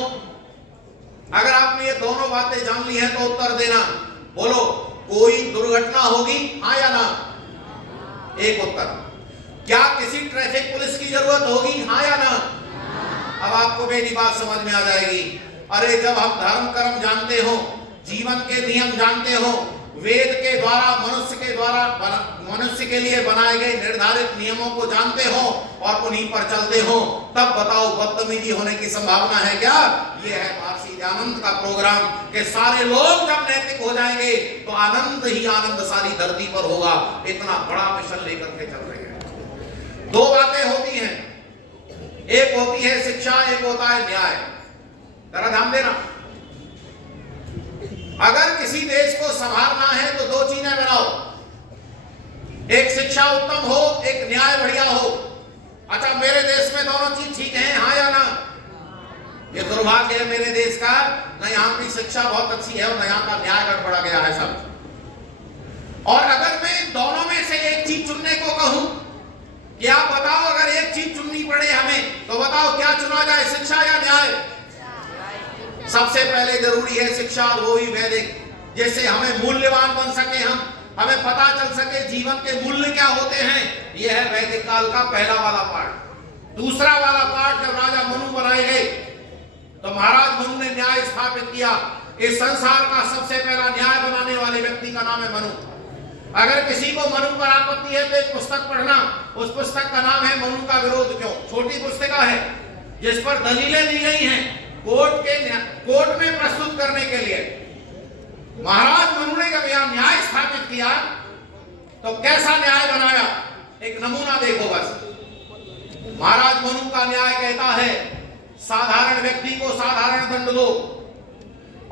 अगर आपने ये दोनों बातें जान ली हैं तो उत्तर देना। बोलो, कोई दुर्घटना होगी, हाँ या ना? एक उत्तर। क्या किसी ट्रैफिक पुलिस की जरूरत होगी, हाँ या ना? अब आपको मेरी बात समझ में आ जाएगी। अरे जब हम धर्म कर्म जानते हो, जीवन के नियम जानते हो, वेद के द्वारा मनुष्य के लिए बनाए गए निर्धारित नियमों को जानते हो और उन्हीं पर चलते हो, तब बताओ बदतमीजी होने की संभावना है क्या? ये है महर्षि दयानंद का प्रोग्राम कि सारे लोग जब नैतिक हो जाएंगे तो आनंद ही आनंद सारी धरती पर होगा। इतना बड़ा मिशन लेकर के चल रहे हैं। दो बातें होती हैं, एक होती है शिक्षा, एक होता है न्याय। जरा ध्यान देना, अगर किसी देश को संभालना है तो दो चीजें बनाओ, एक शिक्षा उत्तम हो, एक न्याय बढ़िया हो। अच्छा, मेरे देश में दोनों चीज ठीक है, हाँ या ना? ये दुर्भाग्य है मेरे देश का, न यहाँ की शिक्षा बहुत अच्छी है और न यहाँ का न्याय गड़बड़ा गया है सब। और अगर मैं दोनों में से एक चीज चुनने को कहूं कि आप बताओ, अगर एक चीज चुननी पड़े हमें तो बताओ क्या चुना जाए, शिक्षा या न्याय? सबसे पहले जरूरी है शिक्षा, और वो भी वैदिक, जिससे हमें मूल्यवान बन सके, हमें पता चल सके जीवन के मूल्य क्या होते हैं। यह है वैदिक काल का पहला वाला पाठ। दूसरा वाला पाठ, जब राजा मनु बनाए गए तो महाराज मनु ने न्याय स्थापित किया। इस संसार का सबसे पहला न्याय बनाने वाले व्यक्ति का नाम है मनु। अगर किसी को मनु पर आपत्ति है तो एक पुस्तक पढ़ना, उस पुस्तक का नाम है मनु का विरोध क्यों। छोटी पुस्तिका है जिस पर दलीलें दी गई हैं कोर्ट में प्रस्तुत करने के लिए। महाराज मनु ने जब यहां न्याय स्थापित किया तो कैसा न्याय बनाया, एक नमूना देखो बस। महाराज मनु का न्याय कहता है साधारण व्यक्ति को साधारण दंड दो,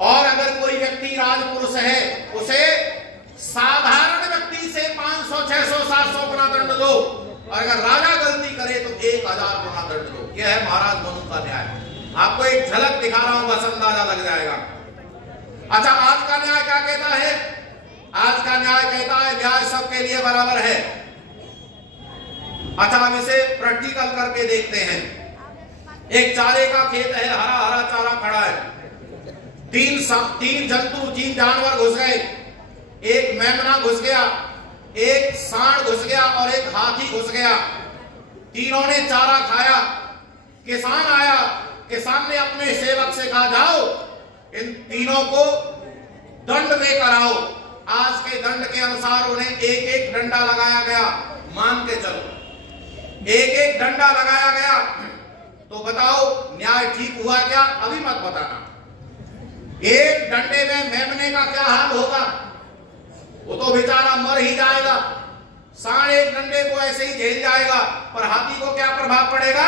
और अगर कोई व्यक्ति राजपुरुष है उसे साधारण व्यक्ति से 500, 600, 700 गुना दंड दो, और अगर राजा गलती करे तो 1000 गुना दंड दो। यह है महाराज मनु का न्याय। आपको एक झलक दिखा रहा हूं, बस अंदाजा लग जाएगा। अच्छा, आज का न्याय क्या कहता है? आज का न्याय कहता है न्याय सबके लिए बराबर है। अच्छा, हम इसे प्रैक्टिकल करके देखते हैं। एक चारे का खेत है, हरा हरा चारा खड़ा है, तीन जंतु, 3 जानवर घुस गए। एक मेमना घुस गया, एक सांड घुस गया और एक हाथी घुस गया। तीनों ने चारा खाया। किसान आया, किसान ने अपने सेवक से कहा जाओ इन तीनों को दंड देकर आओ। आज के दंड के अनुसार उन्हें एक एक डंडा लगाया गया। मान के चलो एक एक डंडा लगाया गया, तो बताओ न्याय ठीक हुआ क्या? अभी मत बताना। एक डंडे में मेमने का क्या हाल होगा? वो तो बेचारा मर ही जाएगा। सांड एक डंडे को ऐसे ही झेल जाएगा, पर हाथी को क्या प्रभाव पड़ेगा?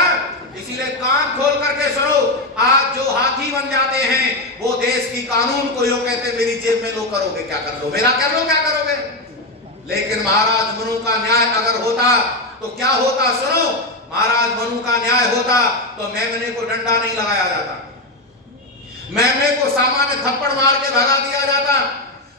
इसीलिए कान खोल करके सुनो, आज जो हाथी बन जाते हैं वो देश की कानून को यो कहते मेरी जेब में लो, करोगे क्या कर लो, मेरा कर लो क्या करोगे। लेकिन महाराज मनु का न्याय अगर होता तो क्या होता? सुनो, महाराज मनु का न्याय होता तो मेमने को डंडा नहीं लगाया जाता, मेमने को सामान्य थप्पड़ मार के भगा दिया जाता,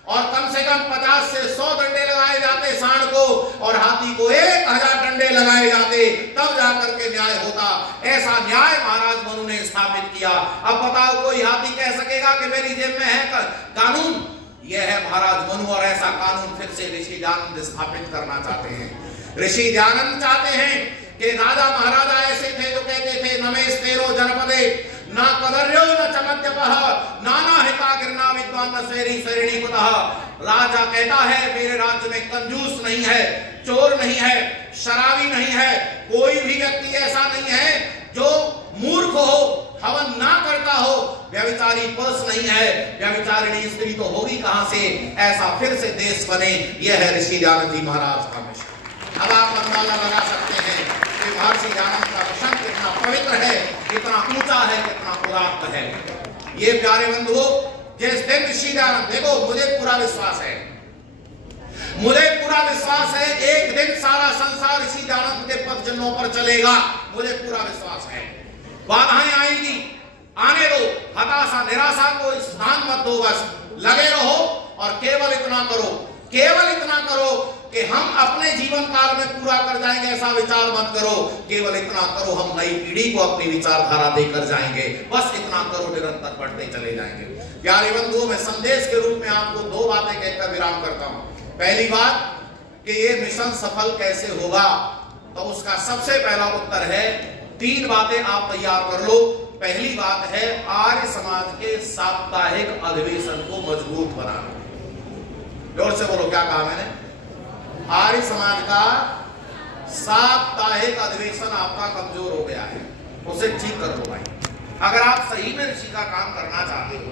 और कम से कम 50 से 100 डंडे लगाए जाते सांड को, और हाथी को 1000 डंडे लगाए जाते, तब जाकर के न्याय होता। ऐसा न्याय महाराज मनु ने स्थापित किया। अब बताओ कोई हाथी कह सकेगा कि मेरी जेब में है कानून? यह है महाराज मनु, और ऐसा कानून फिर से ऋषि दयानंद स्थापित करना चाहते हैं। ऋषि दयानंद चाहते हैं कि राजा महाराजा ऐसे थे जो कहते थे नमेस्तेरो जनपदे ना कदर्यो न चमद्यपह नाना हिता गिरना विद्वान न स्वेरी स्वेरिणी कुतः। राजा कहता है मेरे राज्य में कंजूस नहीं है, चोर नहीं है, शराबी नहीं है, कोई भी व्यक्ति ऐसा नहीं है जो मूर्ख हो, हवन ना करता हो, व्यभिचारी पुरुष नहीं है, व्यभिचारिणी स्त्री तो होगी कहां से। ऐसा फिर से देश बने, यह है ऋषि दयानंद जी महाराज का मिशन। अब आप अंदाजा लगा सकते हैं कि महर्षि दयानंद का मिशन कितना पवित्र है, कितना ऊंचा है, कितना उदात्त है। ये प्यारे बंधुओं, जिस दिन ऋषि दयानंद, देखो मुझे पूरा विश्वास है, एक दिन सारा संसार ऋषि दयानंद के पद चिन्हों पर चलेगा। मुझे पूरा विश्वास है। बाधाएं आएंगी, आने दो, हताशा निराशा को स्थान मत दो, बस लगे रहो और केवल इतना करो कि हम अपने जीवन काल में पूरा कर जाएंगे, ऐसा विचार मत करो। केवल इतना करो, हम नई पीढ़ी को अपनी विचारधारा देकर जाएंगे, बस इतना करो, निरंतर बढ़ते चले जाएंगे। प्यारे बंधुओं, मैं संदेश के रूप में आपको दो बातें कहकर विराम करता हूं। पहली बात कि ये मिशन सफल कैसे होगा, तो उसका सबसे पहला उत्तर है 3 बातें आप तैयार कर लो। पहली बात है आर्य समाज के साप्ताहिक अधिवेशन को मजबूत बनाना। जोर से बोलो, क्या कहा मैंने? आर्य समाज का साप्ताहिक अधिवेशन आपका कमजोर हो गया है, उसे ठीक कर लो भाई। अगर आप सही में ऋषि का काम करना चाहते हो,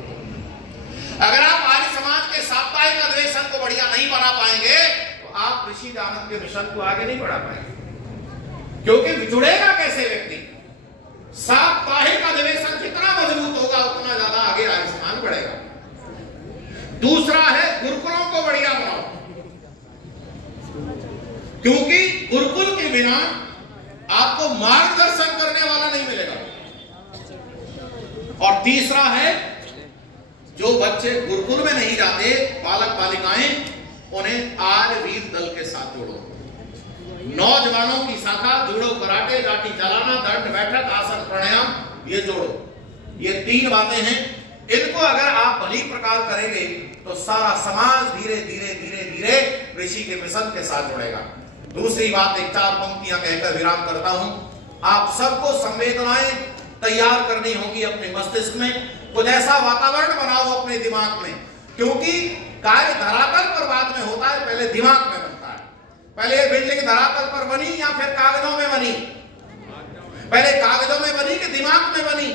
अगर आप आर्य समाज के साप्ताहिक अधिवेशन को बढ़िया नहीं बना पाएंगे तो आप ऋषि दानव के मिशन को आगे नहीं बढ़ा पाएंगे। क्योंकि जुड़ेगा कैसे व्यक्ति? साप्ताहिक अधिवेशन जितना मजबूत होगा उतना ज्यादा आगे आर्य समाज बढ़ेगा। दूसरा है गुरुकुलों को बढ़िया बनाओ, क्योंकि गुरुकुल के बिना आपको मार्गदर्शन करने वाला नहीं मिलेगा। और तीसरा है जो बच्चे गुरुकुल में नहीं जाते, बालक बालिकाएं, उन्हें आर्यवीर दल के साथ जोड़ो। नौजवानों की शाखा जुड़ो, कराटे, लाठी चलाना, दंड बैठक, आसन, प्राणायाम, ये जोड़ो। ये 3 बातें हैं। इनको अगर आप भली प्रकार करेंगे तो सारा समाज धीरे धीरे धीरे धीरे ऋषि के मिशन के साथ जुड़ेगा। दूसरी बात, एक 4 पंक्तियां कहकर विराम करता हूं। आप सबको संवेदनाएं तैयार करनी होगी अपने मस्तिष्क में। कुछ ऐसा वातावरण बनाओ अपने दिमाग में, क्योंकि कार्य धरातल पर बाद में होता है, पहले दिमाग में बनता है। पहले ये बिल्डिंग धरातल पर बनी या फिर कागजों में बनी? पहले कागजों में बनी कि दिमाग में बनी?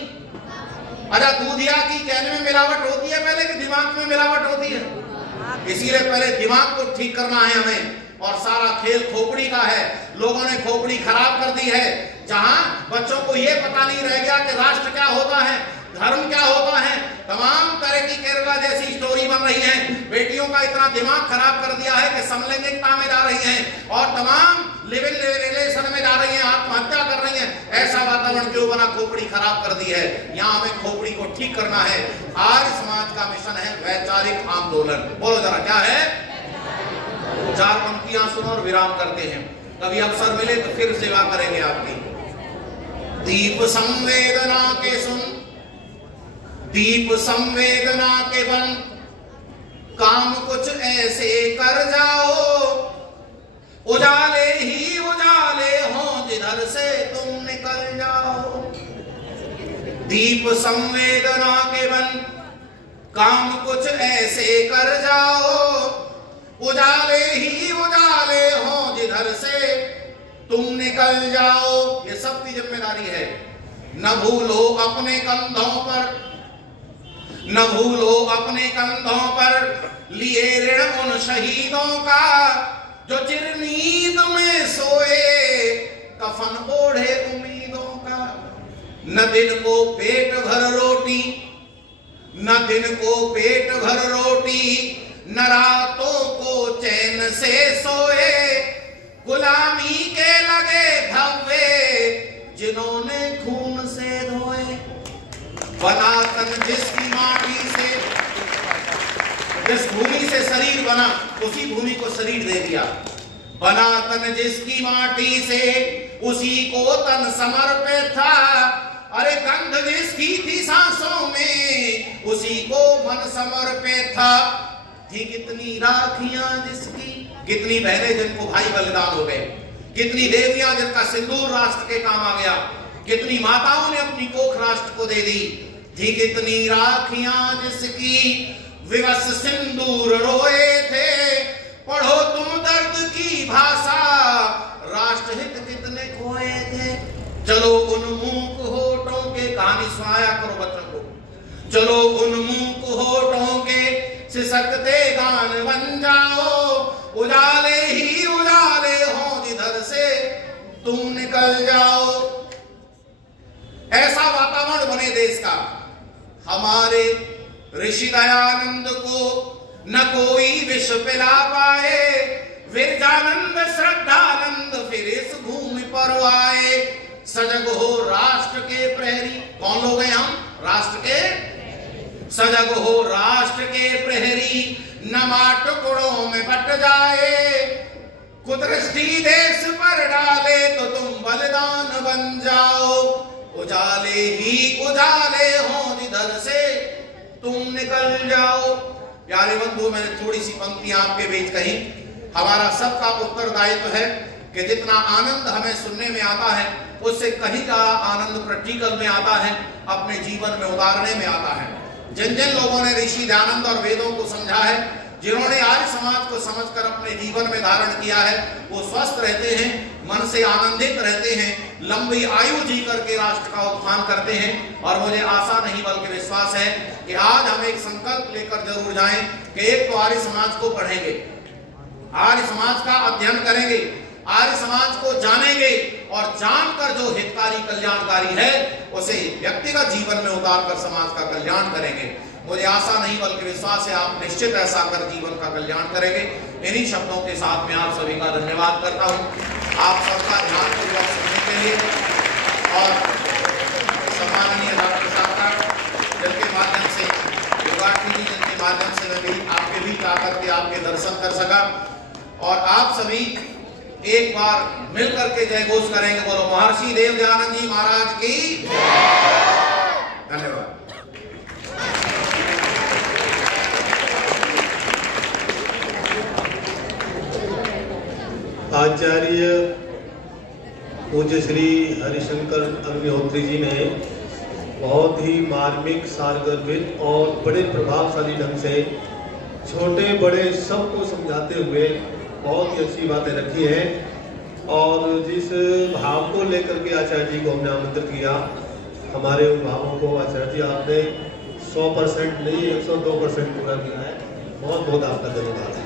अच्छा, दूधिया की कहने में मिलावट होती है पहले कि दिमाग में मिलावट होती है? इसीलिए पहले दिमाग को ठीक करना है हमें। और सारा खेल खोपड़ी का है। लोगों ने खोपड़ी खराब कर दी है, जहां बच्चों को यह पता नहीं रह गया कि राष्ट्र क्या होता है, धर्म क्या होता है। तमाम तरह की केरला जैसी स्टोरी बन रही है। बेटियों का इतना दिमाग खराब कर दिया है कि समलैंगिकता में जा रही हैं और तमाम लिविंग रिलेशन में जा रही हैं, आत्महत्या कर रही हैं। ऐसा वातावरण क्यों बना? खोपड़ी खराब कर दी है। यहाँ हमें खोपड़ी को ठीक करना है। आर्य समाज का मिशन है वैचारिक आंदोलन। बोलो जरा, क्या है? 4 पंक्तियां सुनो और विराम करते हैं। कभी अवसर मिले तो फिर सेवा करेंगे आपकी। दीप संवेदना के सुन, दीप संवेदना के बन, काम कुछ ऐसे कर जाओ, उजाले ही उजाले हो जिधर से तुम निकल जाओ। दीप संवेदना के बन, काम कुछ ऐसे कर जाओ, उजाले ही उजाले हो जिधर से तुम निकल जाओ। ये सबकी जिम्मेदारी है। न भूलो अपने कंधों पर, न भूलो अपने कंधों पर लिए ऋण उन शहीदों का, जो चिरनींद में सोए कफन ओढ़े उम्मीदों का। न दिन को पेट भर रोटी, न दिन को पेट भर रोटी, न रातों को चैन से सोए, गुलामी के लगे धब्बे जिन्होंने खून से धोए। बना तन जिसकी माटी से, जिस भूमि से शरीर बना उसी भूमि को शरीर दे दिया। बना तन जिसकी माटी से उसी को तन समर्पित था। अरे गंध जिसकी थी सांसों में उसी को मन समर्पित था। थी कितनी राखियां जिसकी, कितनी बहनें जिनको भाई बलिदान हो गए, कितनी देवियां जिनका सिंदूर राष्ट्र के काम आ गया, कितनी माताओं ने अपनी कोख राष्ट्र को दे दी। थी कितनी राखियां जिसकी विवश सिंदूर रोए थे। पढ़ो तुम दर्द की भाषा, राष्ट्रहित कितने खोए थे। चलो उन मूक होठों के, कहानी सुनाया करो बच्चों को, चलो उन मूक होठों के सिसकते गान बन जाओ। उजाले ही उजाले हो जिधर से तुम निकल जाओ। ऐसा वातावरण बने देश का। हमारे ऋषि दयानंद को न कोई विष पिला पाए, विरजानंद श्रद्धानंद फिर इस भूमि पर आए। सजग हो राष्ट्र के प्रहरी, कौन लोग हैं हम? राष्ट्र के। सजग हो राष्ट्र के प्रहरी, नमा टुकड़ों में बट जाए। भले ही उजाले हों जिधर से तुम निकल जाओ। प्यारे बंधु, मैंने थोड़ी सी पंक्तियां आपके बीच कही। हमारा सबका उत्तरदायित्व है कि जितना आनंद हमें सुनने में आता है उससे कहीं ज्यादा आनंद प्रैक्टिकल में आता है, अपने जीवन में उतारने में आता है। जिन जिन लोगों ने ऋषि दयानंद और वेदों को समझा है, जिन्होंने आर्य समाज को समझकर अपने जीवन में धारण किया है, वो स्वस्थ रहते हैं, मन से आनंदित रहते हैं, लंबी आयु जी करके राष्ट्र का उत्थान करते हैं। और मुझे आशा नहीं बल्कि विश्वास है कि आज हम एक संकल्प लेकर जरूर जाएं कि एक तो आर्य समाज को पढ़ेंगे, आर्य समाज का अध्ययन करेंगे, आर्य समाज को जानेंगे और जानकर जो हितकारी कल्याणकारी है उसे व्यक्तिगत जीवन में उतारकर समाज का कल्याण करेंगे। मुझे आशा नहीं बल्कि विश्वास है आप निश्चित ऐसा कर जीवन का कल्याण करेंगे। इन्हीं शब्दों के साथ मैं आप सभी का धन्यवाद करता हूं, आप सबका ध्यानपूर्वक सुनने के लिए। और सम्माननीय डॉक्टर साहब जिनके माध्यम से, योगार्थी जी जिनके माध्यम से मैं भी आपके भी आकर के आपके दर्शन कर सका, और आप सभी एक बार मिलकर के जय घोष करेंगे, बोलो महर्षि देव दयानंद जी महाराज की धन्यवाद। आचार्य पूज्य श्री हरिशंकर अग्निहोत्री जी ने बहुत ही मार्मिक, सारगर्भित और बड़े प्रभावशाली ढंग से छोटे बड़े सबको समझाते हुए बहुत ही अच्छी बातें रखी हैं। और जिस भाव को लेकर के आचार्य जी को हमने आमंत्रित किया, हमारे उन भावों को आचार्य जी आपने 100% नहीं 102% पूरा किया है। बहुत बहुत आपका धन्यवाद।